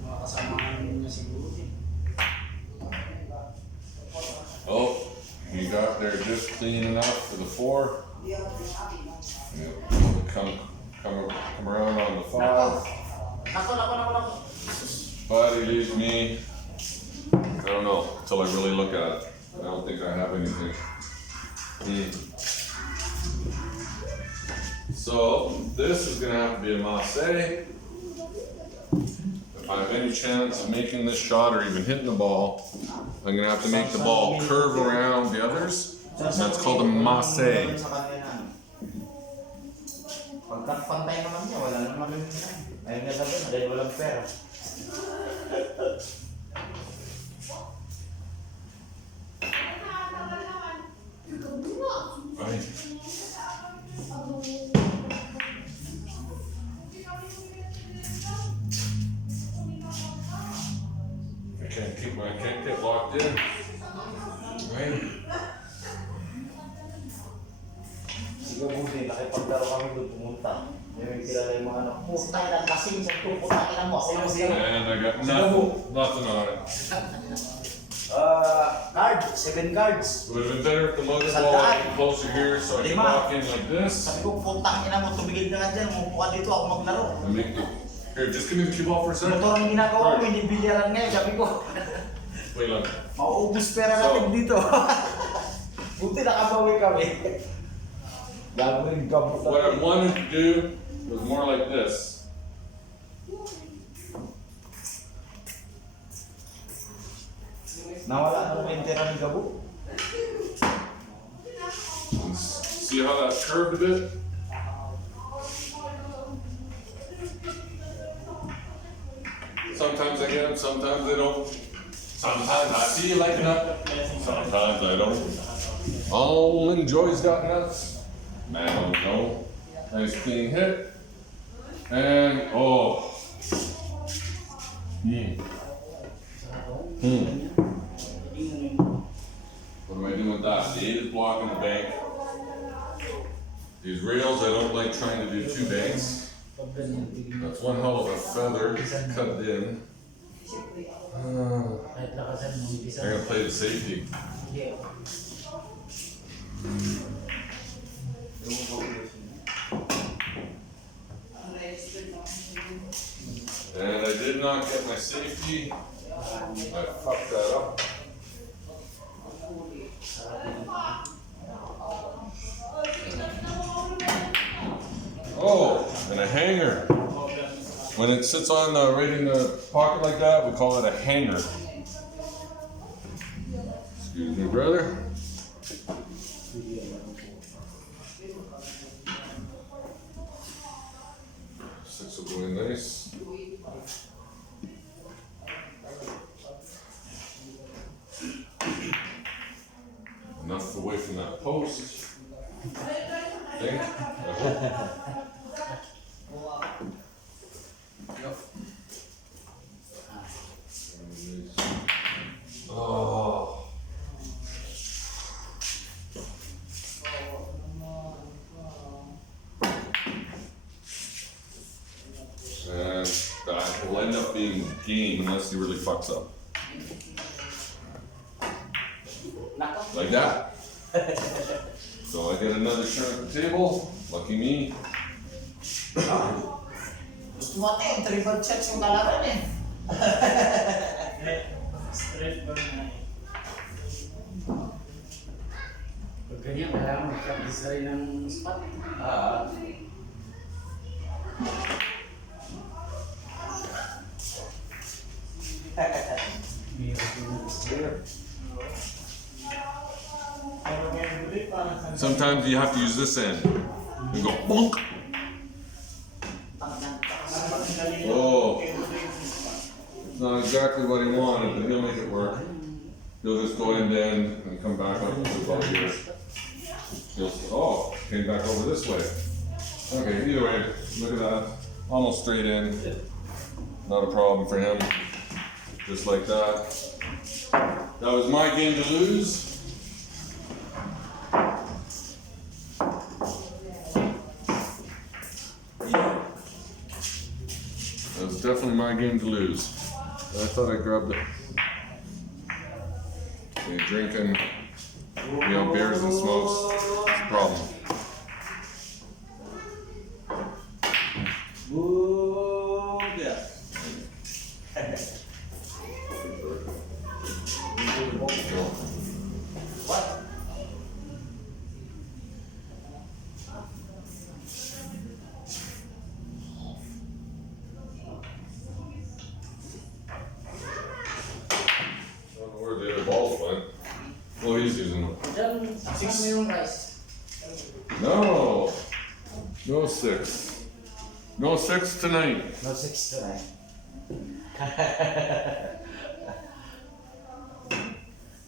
Mga kasama niya si got there just clean enough for the 4. Yeah. Yeah, come around on the 5. Nako. But he leaves me, I don't know, until I really look at it. I don't think I have anything. So, this is gonna have to be a masse. If I have any chance of making this shot or even hitting the ball, I'm gonna have to make the ball curve around the others. And that's called a masse. Pagkakpantay naman niya, wala naman yun. Ayun nga sabi, dahil walang pera. Right. I can't get locked in. Right. Sige buti, nakipagdaro kami doon pumunta. Yung kilala yung mga anak, putay na kasing sa putay na mo. Ako lang siya. And I got nothing on it. Card, 7 cards. It would have been better if the mother ball was closer here so I could lock in like this. Sabi ko, putang ina mo, tumigil ka nga dyan, umupo ka dito, ako maglaro. And make the, here, just give me the cue ball for a second. Ito ang ginagawa ko, hindi bilyaran ngayon, sabi ko. Wait lang. Mauubos pera natin dito. Buti nakabawi kami. Gagawin gamot What I wanted to do was more like this. Nawala na yung tira ng gabo. See how that curved a bit? Sometimes I get them, sometimes I don't. Sometimes I feel like a nut, sometimes I don't. All enjoy's got nuts. I don't know. Nice clean hit. And oh. What am I doing with that? The 8 is blocking the bank. These rails, I don't like trying to do 2 banks. That's one hell of a feather cut in. I'm gonna play the safety. And I did not get my safety. I fucked that up. Oh, and a hanger. When it sits on the right in the pocket like that, we call it a hanger. Excuse me, brother. Six will go in nice. Enough away from that post. I think. I hope. Yep. Oh. And that will end up being game unless he really fucks up. Like that. So I get another shirt at the table. Lucky me. Gusto mo ate, triple checks yung kalaban eh. Straight ba na eh. Pag ganyan, kailangan mag-practice rin ng spot. Sometimes you have to use this end. You go bonk. Oh, it's not exactly what he wanted, but he'll make it work. He'll just go end to end and come back up to about here. Oh, came back over this way. Okay, either way, look at that. Almost straight in. Not a problem for him. Just like that. That was my game to lose. That was definitely my game to lose. I thought I grabbed it. Okay, drinking. You know, beers and smokes. It's a problem. Booga. What? I don't know where the other balls went. Well, he's using them. Six. No. No 6. No 6 tonight. No, 6 tonight.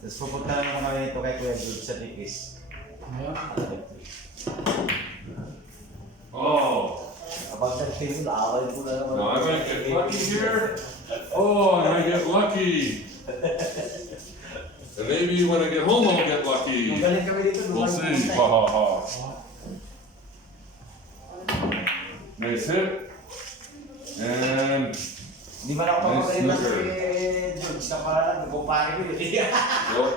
Tapos pupunta naman kami nito kay Kuya Jude sa Tikis. Oh. About 13, awal ko na naman. No, I might get lucky here. Oh, I might get lucky. And maybe when I get home, I'll get lucky. Galing kami dito. We'll see. Ha ha ha. Nice hit. And Di ba na ako Nice mapagaling na si snooker. Jude? Sa pangalan, nagpupari ko yun. well,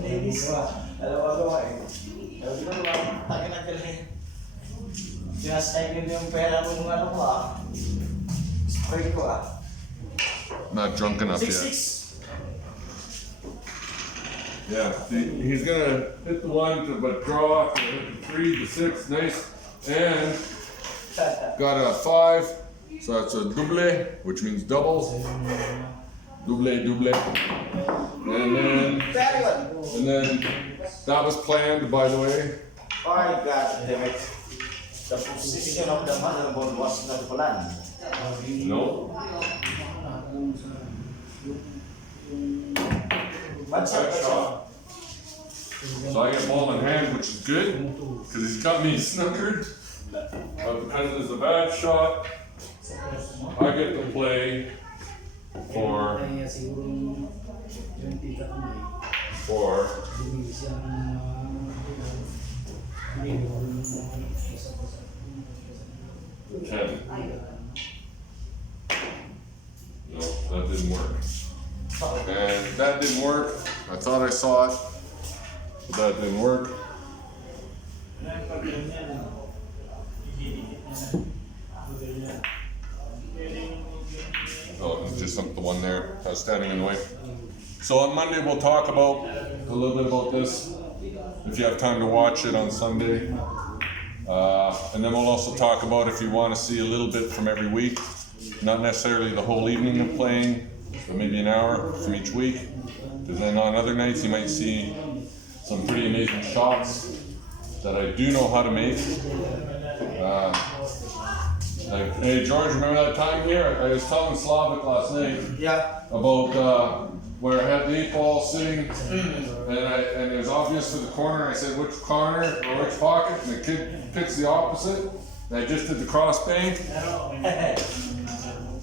Nagis ba? Alam mo ba eh. Sabi ko ba, takin ang galing. Sinasay ko yung pera mo nung ano ko Spray ko not drunk enough yet. 6-6. Yeah, he's gonna hit the 1, but draw, hit the 3, the 6, nice, and got a 5, so that's a double, which means double. Double. And then that was planned, by the way. My God damn it. The position of the motherboard was not planned. No. What's Bad up? shot. So I get ball in hand, which is good, because he's got me snookered. But because it's a bad shot, I get to play for for 10. No, that didn't work. And that didn't work. I thought I saw it, but that didn't work. Oh, it's just the one there. I was standing in the way. So on Monday we'll talk about a little bit about this. If you have time to watch it on Sunday. And then we'll also talk about if you want to see a little bit from every week. Not necessarily the whole evening of playing, but maybe an hour from each week. Because then on other nights you might see some pretty amazing shots that I do know how to make. Like, hey George, remember that time here? I was telling Slavic last night Yeah. about where I had the 8 ball sitting, and it was obvious to the corner. I said, which corner or which pocket? And the kid picks the opposite. And I just did the cross bank.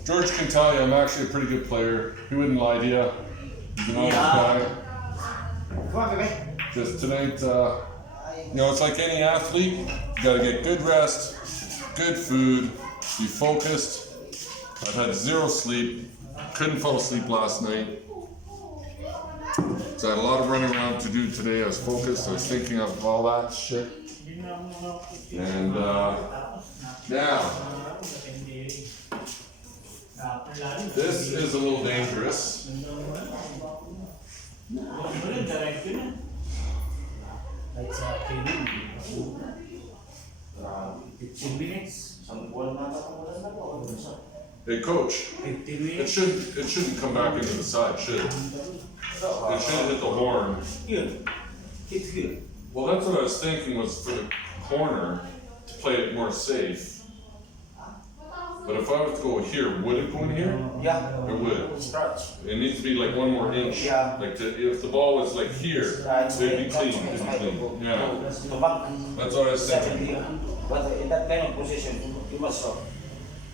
George can tell you I'm actually a pretty good player. He wouldn't lie to you. He's an honest guy. Come on, baby. Just tonight, you know, it's like any athlete. You gotta get good rest, good food, be focused. I've had 0 sleep. Couldn't fall asleep last night. So I had a lot of running around to do today. I was focused. I was thinking of all that shit. And now, this is a little dangerous. 15 minutes. Hey coach, it shouldn't come back into the side, should it? It should hit the horn. Good. It's good. Well, that's what I was thinking, was for the corner to play it more safe. But if I was to go here, would it go in here? Yeah. It would. Stretch. It needs to be like 1 more inch. Yeah. Like if the ball was like here, it'd be clean. It'd be clean. Yeah. That's what I was thinking. But in that kind of position, you must show.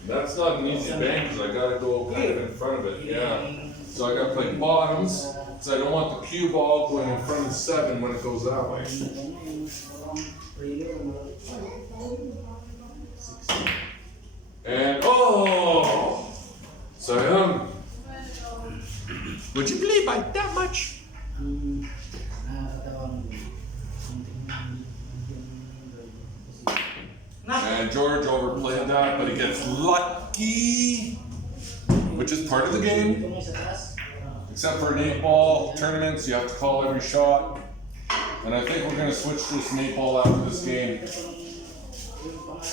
That's not an easy bank because I gotta go kind of in front of it. Yeah. So I gotta play bottoms. So I don't want the cue ball going in front of 7 when it goes that way. And oh, so would you believe by that much? And George overplayed that, but he gets lucky, which is part of the game. Except for an 8-ball tournaments, you have to call every shot. And I think we're going to switch to this 8-ball after this game.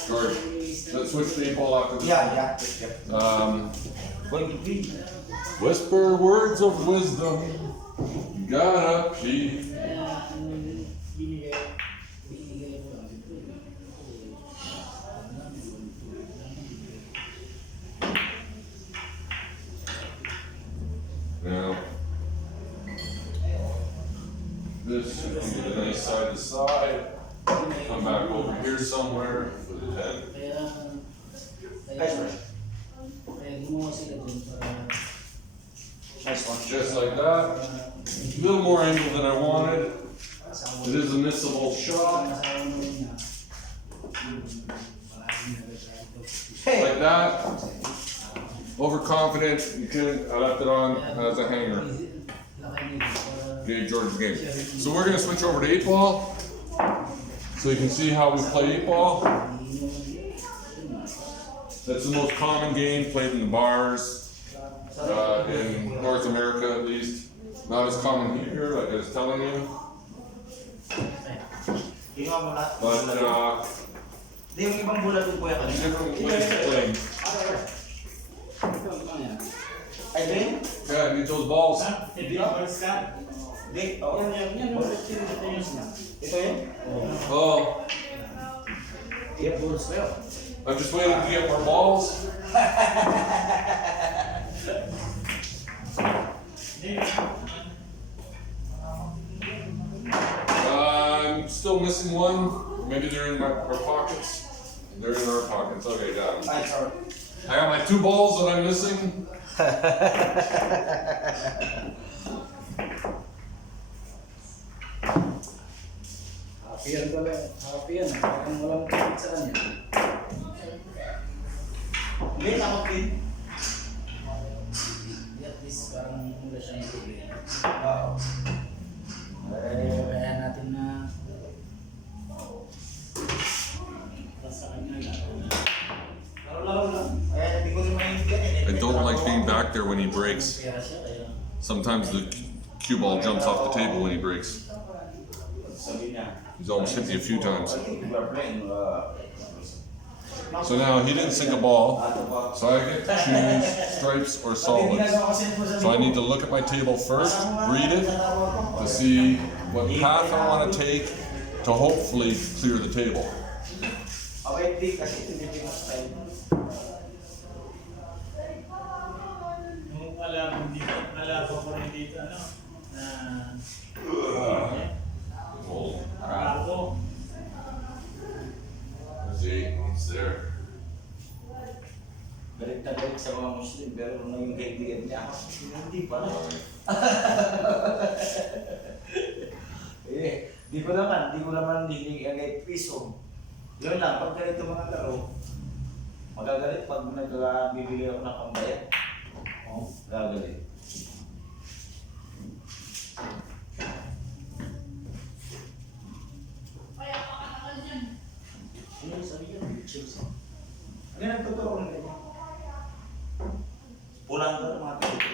George, let's switch to 8-ball after this Yeah. Going to be. Whisper words of wisdom. Gotta pee. Now, this should be the nice side to side. Come back over here somewhere for the 10. Nice one. Just like that. A little more angle than I wanted. It is a missable shot. Like that. Overconfident. You couldn't. I left it on as a hanger. Gave George the game. So we're gonna switch over to 8-ball. So you can see how we play 8-ball. That's the most common game played in the bars. In North America at least. Not as common here, like I was telling you. But Di yung ibang bola doon po yan. different ways to play. Ay, din? Yeah, need those balls. Di, oo. Ito yun? Oh, Iya, balls kayo. I'm just waiting to get more balls. I'm still missing one. Maybe they're in our pockets. They're in our pockets. Okay, got them. Ay, sorry. I got my 2 balls that I'm missing. Happy yan pala. Happy yan. Parang walang kapit sa kanya. Hindi, takot din. At least parang wala siyang problema. Oo. Kaya natin na sa kanya laro lang. Kaya hindi ko rin maintindihan eh. I don't like being back there when he breaks. Kaya siya, kaya Sometimes the cue ball jumps off the table when he breaks. sabi niya. He's almost hit me a few times. I think we are playing, So now he didn't sink a ball, so I get to choose stripes or solids. So I need to look at my table first, read it, to see what path I want to take to hopefully clear the table. Okay, di kasi ito din yung style. Nung malabo ko rin dito, ano, na Arabo. See, it's there. Galit na galit sa mga Muslim, pero nung yung kaibigan niya, hindi pala. Di ko naman hihingi kahit piso. Yun lang, pag ganito mga laro, magagalit pag nagbibigay ako ng pambayad. Oo, gagalit. Ano sabi niya? Chelsea. Ano yung nagtuturo ng ganyan? Pulang ka mga pinito.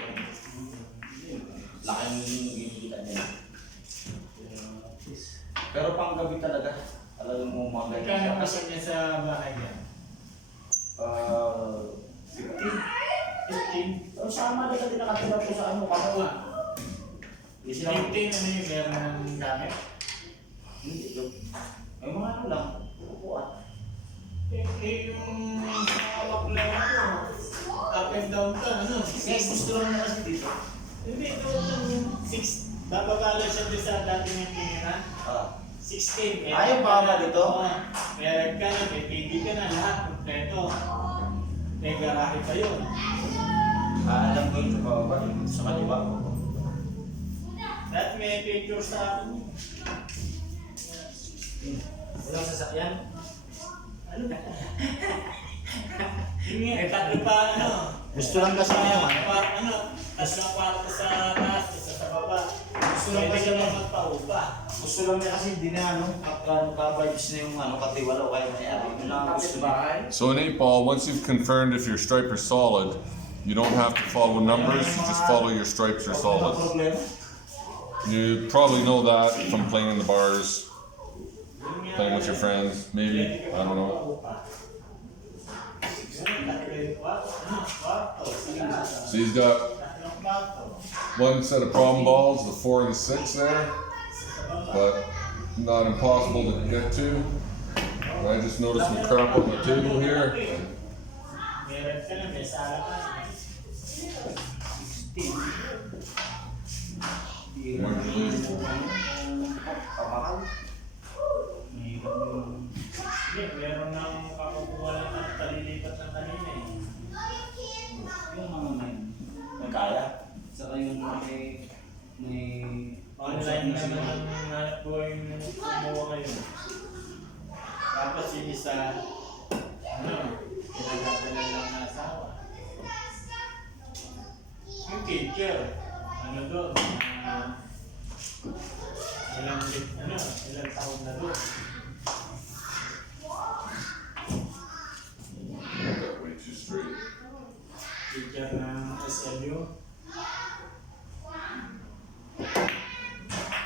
Laking ginigita niya. Pero pang gabi talaga, alam mo mga ganyan. Kaya naman niya sa bahay niya? 15. Pero sama na kasi nakatira ko sa ano, Oo nga. 15 ano yung meron ng gamit? Hindi, joke. May mga ano lang, upuan. Yung hawak lang ako, up and down ka, ano? Kaya gusto lang na kasi dito. Hindi, doon yung 6, bababa lang siya doon sa dati niyang tinira. 16. Ayaw pa ba dito? Meron ka na, may TV ka na, lahat, kompleto. May garahe pa yun. Alam ko yung bababa dito sa kaliwa. Lahat may picture sa akin. Walang sasakyan. Ano ba? Yung nga, tatlo pa, ano? Gusto lang kasi niya man. Ano, tatlong kwarto sa taas, isa sa baba. Gusto lang Pwede kasi ka na lang magpaupa. gusto lang niya kasi hindi na ka-vibes na yung katiwala o kaya mayari. Yun lang ang gusto niya. So in 8-ball, once you've confirmed if your stripe are solid, you don't have to follow numbers, you just follow your stripes are solid. Problema. You probably know that from playing in the bars, playing with your friends, maybe, I don't know. So he's got one set of problem balls, the 4 and the 6 there, but not impossible to get to. And I just noticed some crap on the table here. Meron ka na, may sala ka. Pamahal. Hindi, meron nang kakukuha lang ng talilipat ng kanina eh. Yung mga may kaya. Saka yung may Online naman ang hanap buhay yung kumuha ngayon. Tapos yung isa, pinagdadala lang na asawa. Yung teacher, doon, ilang taon na doon. That way too straight. Teacher ng SLU.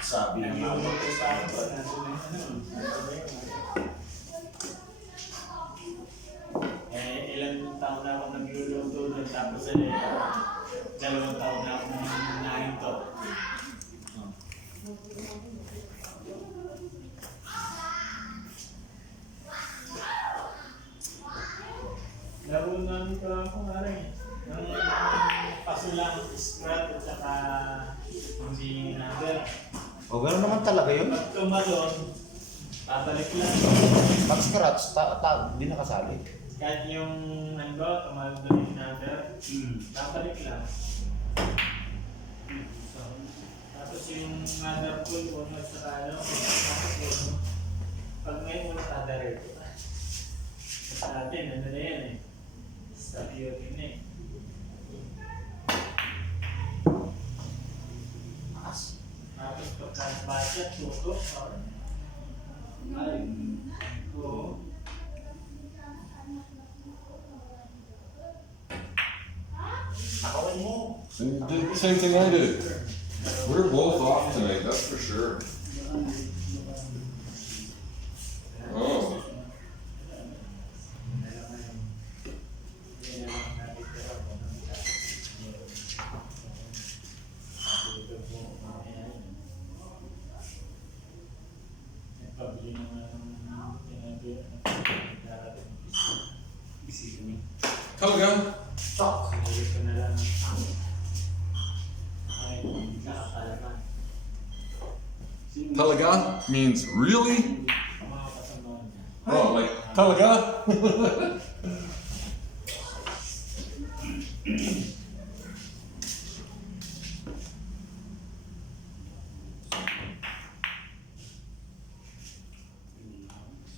sabi ng mga Nagluluto pa ako, nandun yung ilang taon na ako nagluluto doon, tapos 2 taon na ako nahinto. Laro namin ko lang kung ano eh. Nung pasulang scrap at saka hindi number. O, gano'n naman talaga yun. Pag tumalon, babalik lang. Pag scratch, di nakasali. Kahit yung tumalon doon yung number, babalik lang. So, tapos yung mother pool, uno sa pag may uno sa ito. Sa atin, ano na yan eh. Stop yun eh. Tapos pagka-budget, tutok. Ay, oo. Nakawin mo. And you did the same thing I did. We're both off tonight, that's for sure. Oh. Talaga? Chok. Talaga means really? Oh, like talaga?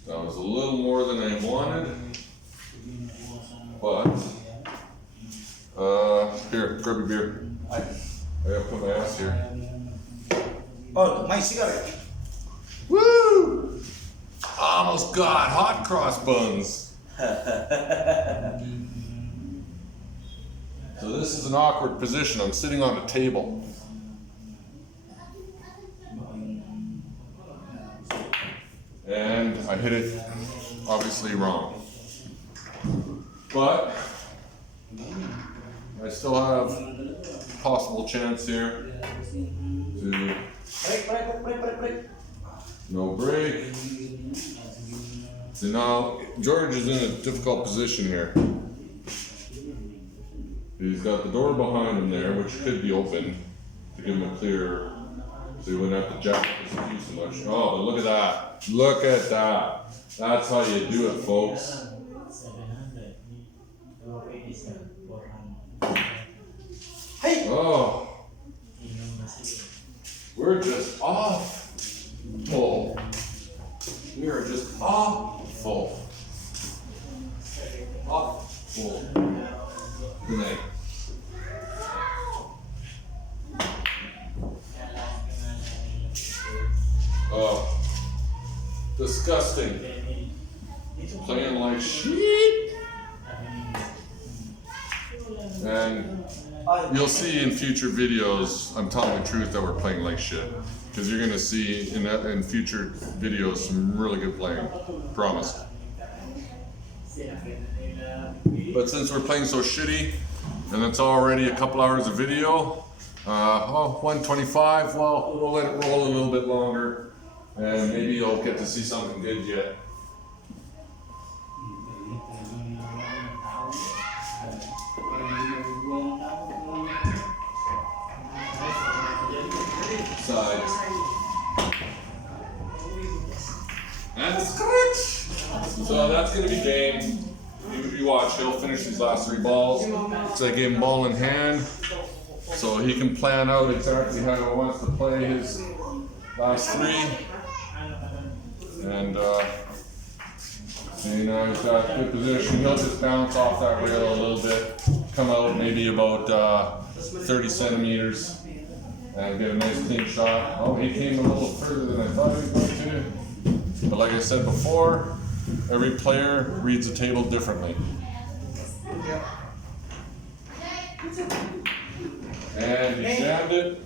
That was a little more than I wanted, but here, grab your beer. I gotta put my ass here. Oh, my cigarette. Woo! Almost got hot cross buns. So this is an awkward position. I'm sitting on a table. And I hit it obviously wrong. But I still have possible chance here to Break. no break. So now George is in a difficult position here. He's got the door behind him there, which could be open to give him a clear, so he wouldn't have to jack his key so much. Oh, but look at that! Look at that! That's how you do it, folks. 700. Hey! Oh, we're just awful. We are just awful. Awful. Good night. Oh, disgusting. Playing like shit. And you'll see in future videos, I'm telling the truth that we're playing like shit. Because you're gonna see in future videos some really good playing. Promise. But since we're playing so shitty, and it's already a couple hours of video, 125, well, we'll let it roll a little bit longer, and maybe you'll get to see something good yet. Sides. That's correct. So that's gonna be game. You watch, he'll finish these last 3 balls. So I gave him ball in hand, so he can plan out exactly how he wants to play his last 3. And you know, he's got good position. He'll just bounce off that rail a little bit, come out maybe about 30 centimeters, and get a nice clean shot. Oh, he came a little further than I thought he was going to. But like I said before, every player reads the table differently. And he jammed it.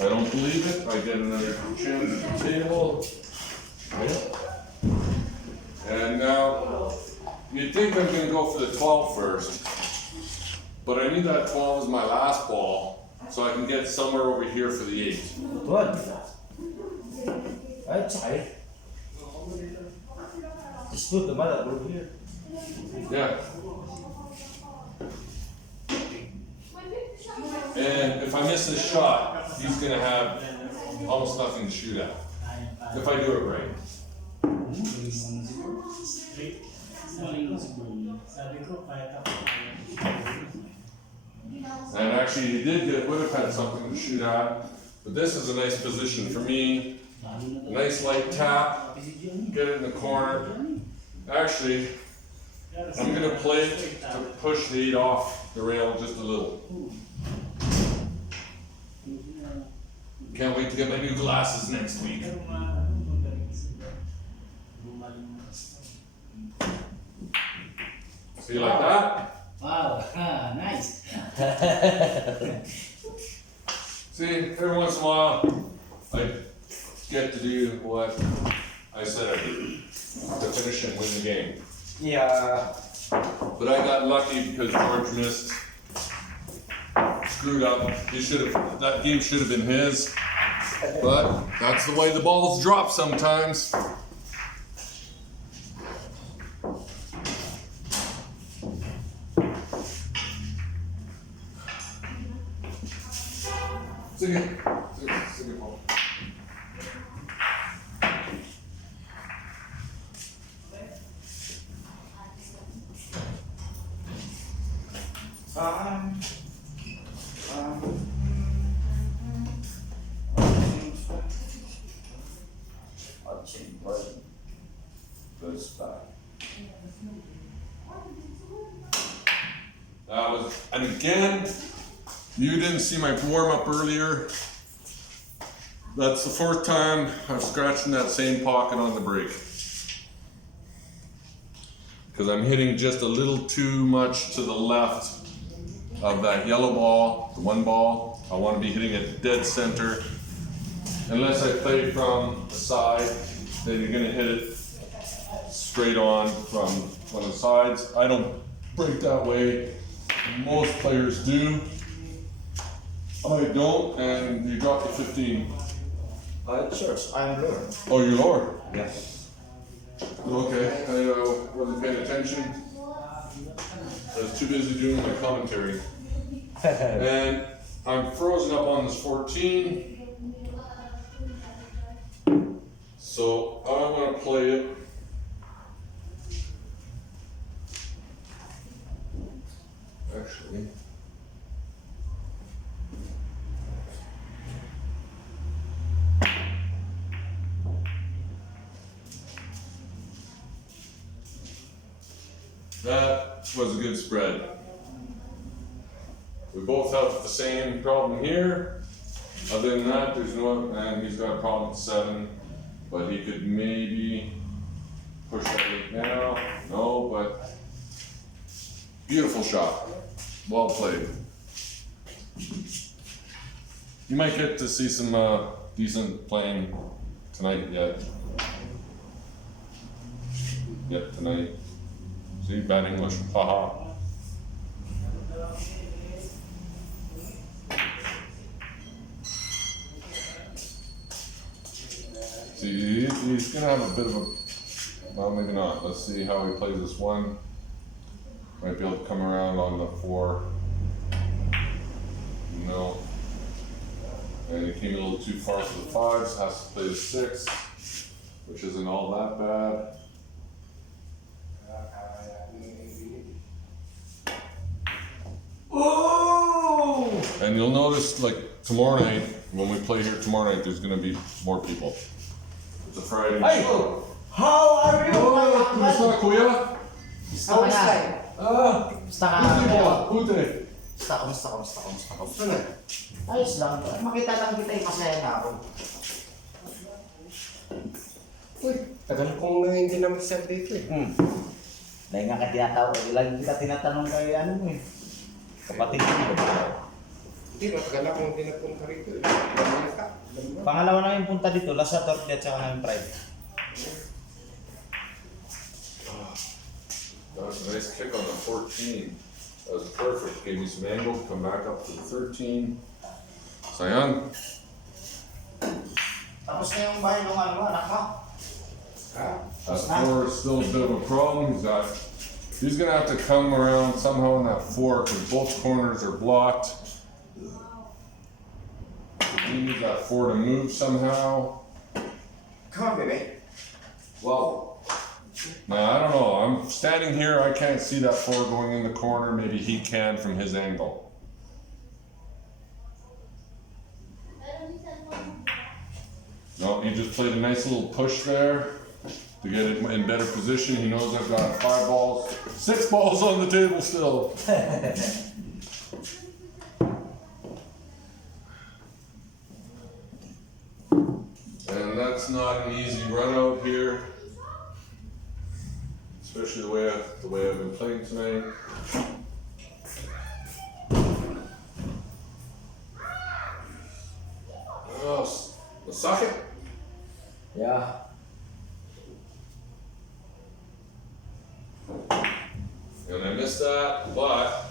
I don't believe it. I get another chance at the table. And now, you'd think I'm going to go for the 12 first. But I need that 12 as my last ball, so I can get somewhere over here for the 8. What? That's high. Just put the mother over here. Yeah. And if I miss this shot, he's going to have almost nothing to shoot at. If I do it right. And actually, he would have had something to shoot at. But this is a nice position for me. A nice light tap. Get it in the corner. Actually, I'm going to play it to push the 8 off the rail just a little. Can't wait to get my new glasses next week. See, you like that? Wow, nice. See, every once in a while, I get to do what I said I do, to finish and win the game. Yeah. But I got lucky because George missed, screwed up. That game should have been his, but that's the way the balls drop sometimes. Sige po. Good spot. That was, and again, you didn't see my warm up earlier. That's the 4th time I'm scratching that same pocket on the break. Because I'm hitting just a little too much to the left of that yellow ball, the 1 ball. I want to be hitting it dead center. Unless I play from the side, then you're going to hit it straight on from one of the sides. I don't break that way. Most players do. I don't, and you dropped to 15. Sure, I'm lower. Oh, you're lower? Yes. Okay, I wasn't paying attention. I was too busy doing my commentary. And I'm frozen up on this 14. So I want to play it. Actually. That was a good spread. We both have the same problem here. Other than that, there's no, and he's got a problem with 7, but he could maybe push that 8 now. No, but beautiful shot. Well played. You might get to see some decent playing tonight yet. Yet tonight. See, bad English. Haha. See, he's gonna have a bit of a, well, maybe not. Let's see how he plays this one. Might be able to come around on the 4. No. And he came a little too far for the 5s, has to play the 6, which isn't all that bad. Oh! And you'll notice, like, tomorrow night, when we play here tomorrow night, there's gonna be more people. It's a Friday Hey! show. How are you? Oh, kumusta, kuya? Gusto ka na? Ah, Gusto ka buti na? po, buti. Kamusta? Ayos lang. Makita lang kita masaya na ako. Uy, tagal kong hindi naman siya dito eh. Dahil nga ka tinatawag, lagi kita tinatanong kay ano mo eh. Kapatid mo. Hindi, matagal akong hindi napunta rito eh. Lamang ka. Pangalawa namin punta dito, last Saturday at saka namin Friday. That was a nice kick on the 14. That was perfect. Gave me some angle, come back up to the 13. Sayang. Tapos na yung bahay ng ano, anak mo. That 4 is still a bit of a problem. He's gonna have to come around somehow on that 4 because both corners are blocked. He needs that 4 to move somehow. Come on, baby. Well, now I don't know. I'm standing here. I can't see that 4 going in the corner. Maybe he can from his angle. No, he just played a nice little push there to get it in better position. He knows I've got 5 balls, 6 balls on the table still. And that's not an easy run out here, especially the way I've been playing tonight. Oh, the socket. Yeah. And I missed that, but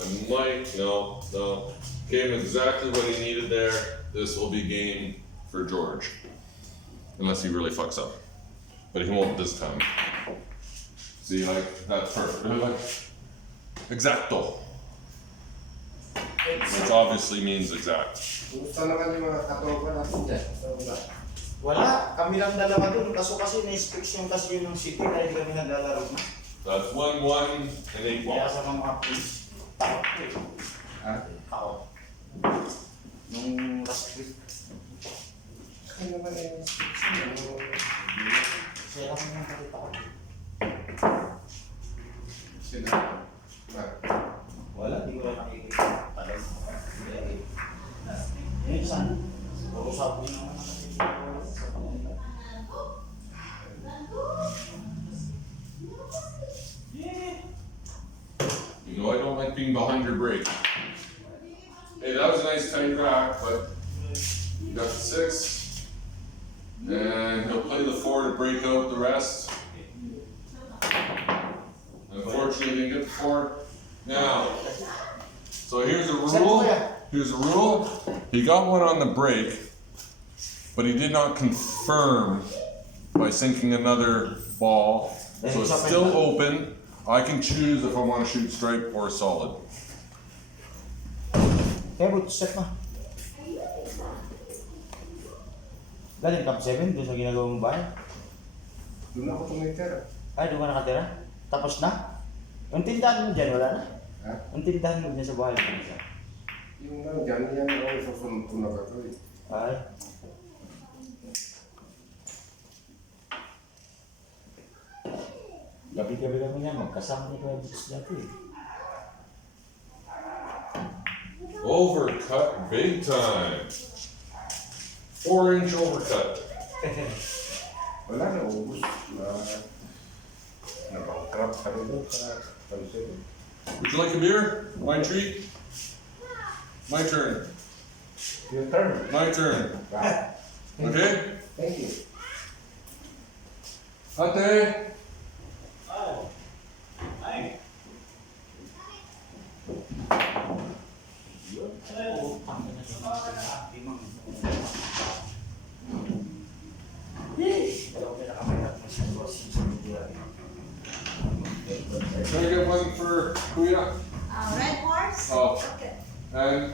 I might, no. Gave him exactly what he needed there. This will be game for George. Unless he really fucks up. But he won't this time. See, like, that's perfect. Like, exacto. Which obviously means exact. Kumusta naman yung mga katropa natin dyan? Wala, kami lang dalawa dun. Kasi na-inspection kasi yun ng city dahil kami naglalaro na. That's 1-1 and 8 Kaya balls. sa mga police, takot ko eh. Takot. Nung last week, Ano naman yung sira mo yung kalita ko. sila? Wala, di ko lang nakikita. Talag. Minsan, puro sabon naman nakikita sa kanila. You know, I don't like being behind your break. Hey, that was a nice tight rack, but you got the 6. And he'll play the 4 to break out the rest. Unfortunately, didn't get the 4. Now, so here's a rule. Here's a rule. He got one on the break, but he did not confirm by sinking another ball. So it's still open. I can choose if I want to shoot straight or solid. Kaya buto set na. Galing Camp 7 doon sa ginagawang bahay. Doon ako tumitira. Ay, doon ka nakatira? Tapos na? Ang tindahan mo dyan, wala na? Ha? Ang tindahan mo dyan sa bahay. Yung lang dyan, yan ako susunod ko na gagawin. Ay. Gabi-gabi kami niya, magkasama niya kaya butos dati eh. Overcut big time. 4-inch overcut. Wala na, ubus. Nabangkrap ka rin doon sa pansin. Would you like a beer? My treat? My turn. Your turn. My turn. Ah, Okay? thank you. Ate? Ay. Can I get one for Kuya? Red horse? Oh. Okay. And,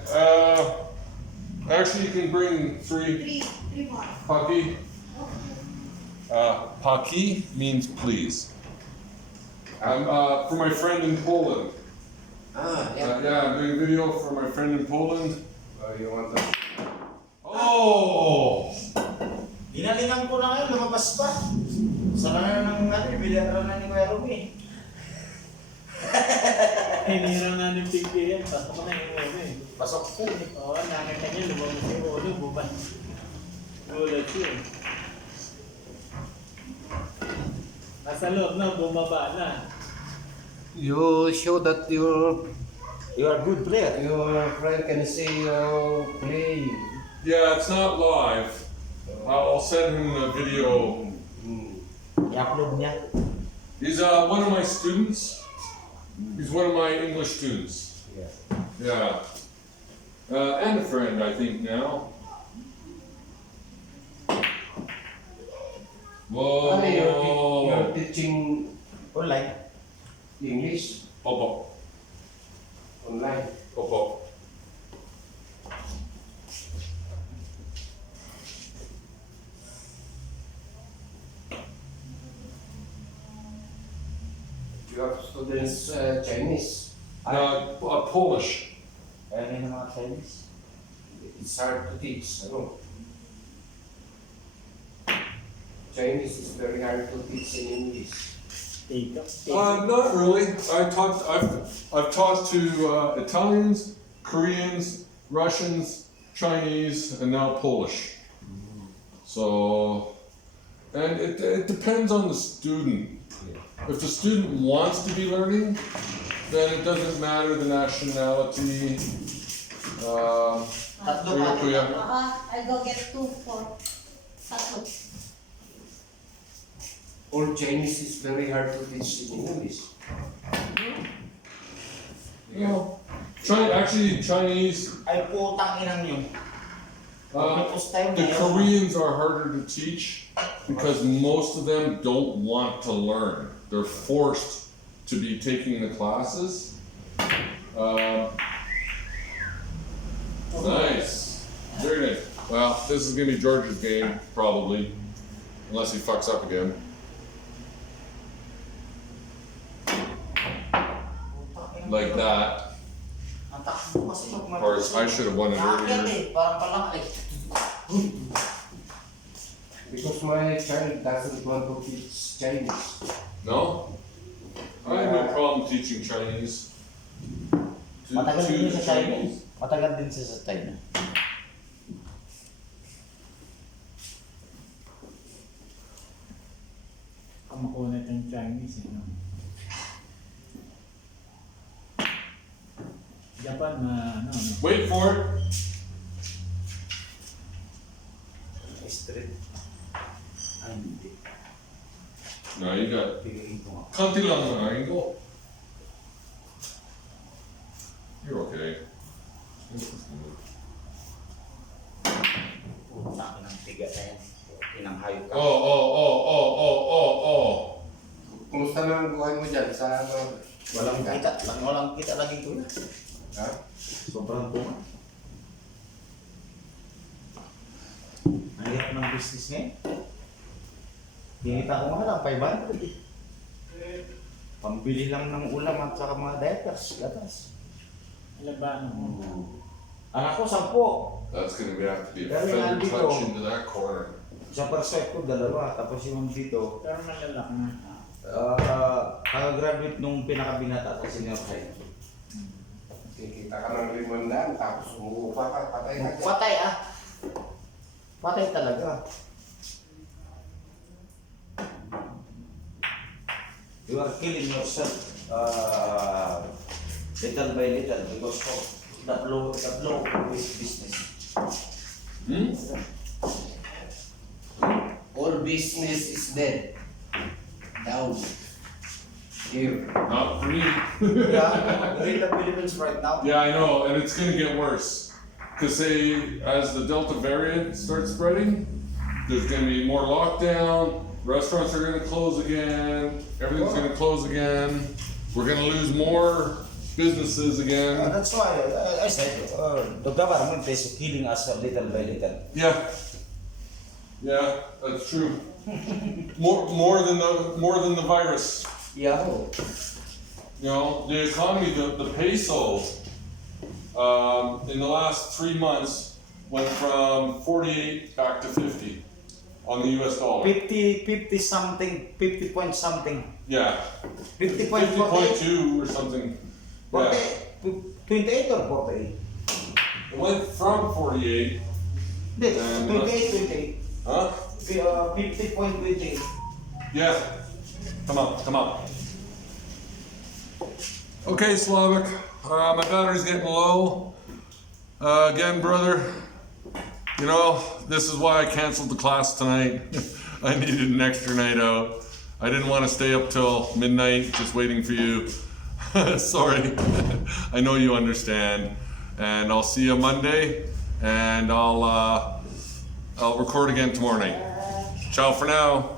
actually you can bring 3 Three more. Paki. Paki means please. For my friend in Poland. Yeah. Yeah, I'm doing a video for my friend in Poland. You want that? Oh! Ginalingan ko na ngayon, lumabas pa. Sana na ng bilyar na ni Kuya Ruby. Hinira na ng pigli yan. Pasok na yung ulo eh. Pasok ko eh. Oo, nakita niya lumabas yung ulo. Buban. Gulat siya eh. Nasa loob na, bumaba na. You show that your You are a good player. friend can see you playing. Yeah, it's not live. I'll send him a video. I-upload niya. He's one of my students. He's one of my English students. Yeah. Yeah. And a friend, I think, now. Whoa. You're teaching Online. English Opo. online. Opo. You have students Chinese. Polish. Ayan yung mga Chinese. It's hard to teach. Ano? Chinese is very hard to teach in English. Take up. Not really. I've taught to Italians, Koreans, Russians, Chinese, and now Polish. So, and it depends on the student. If the student wants to be learning, then it doesn't matter the nationality. Tatlo Kuya, pa. kuya. I'll go get 2 for tatlo. All Chinese is very hard to teach in English. Actually, Chinese, Ay putang inang yun. the Koreans are harder to teach because most of them don't want to learn. They're forced to be taking the classes. Nice. Very nice. Well, this is gonna be George's game, probably. Unless he fucks up again. Like that. Ang takbo kasi Of course, I should have won it Nakakit earlier. eh. Parang palaki. Because my child doesn't want to teach Chinese. No? I have no problem teaching Chinese. Matagal din To siya sa Chinese. Matagal din siya sa China. Kamakunat yung Chinese eh. No? Japan na ano. Wait for it. Street. Ay hindi. No, you got Piliin ko nga. kanti lang na angle. You're okay. Putang inang tiga na yan. Inang hayop ka. Oh. Kumusta na ang buhay mo dyan sa Walang kita. Walang kita lagi ko na. Ha? Sobrang tunga. Ang hirap ng business ngayon. Kinita ko nga lang, 500 eh. Pambili lang ng ulam at saka mga diapers, gatas. Ilan ba ano? Anak ko, 10. That's gonna have to be a Pero feather nandito. touch into that corner. Sa percent ko, 2. Tapos yung dito, Pero malalak na. kakagraduate nung pinakabinata sa senior high. Kikita ka ng 500, tapos umuupa ka, patay ka. Patay ah. Patay talaga. You are killing yourself little by little because of the flow of this business. All business is dead. Down. Here. Not for me. Yeah, we're in the Philippines right now. Yeah, I know, and it's gonna get worse. Cause say, as the Delta variant starts spreading, there's gonna be more lockdown, restaurants are gonna close again, everything's gonna close again, we're gonna lose more businesses again. That's why I said the government is killing us little by little. Yeah. Yeah, that's true. More than the virus. Yeah. You know, the economy, the peso, in the last 3 months went from 48 back to 50 on the US dollar. 50 something, 50 point something. Yeah. 50.48. or something. Yeah. 28 or 48? It went from 48. Yes, And 28. Huh? 50.28. Yeah. Come on. Okay, Slavic. My battery's getting low. Again, brother, you know, this is why I canceled the class tonight. I needed an extra night out. I didn't want to stay up till midnight just waiting for you. Sorry. I know you understand. And I'll see you Monday, and I'll record again tomorrow night. Ciao for now.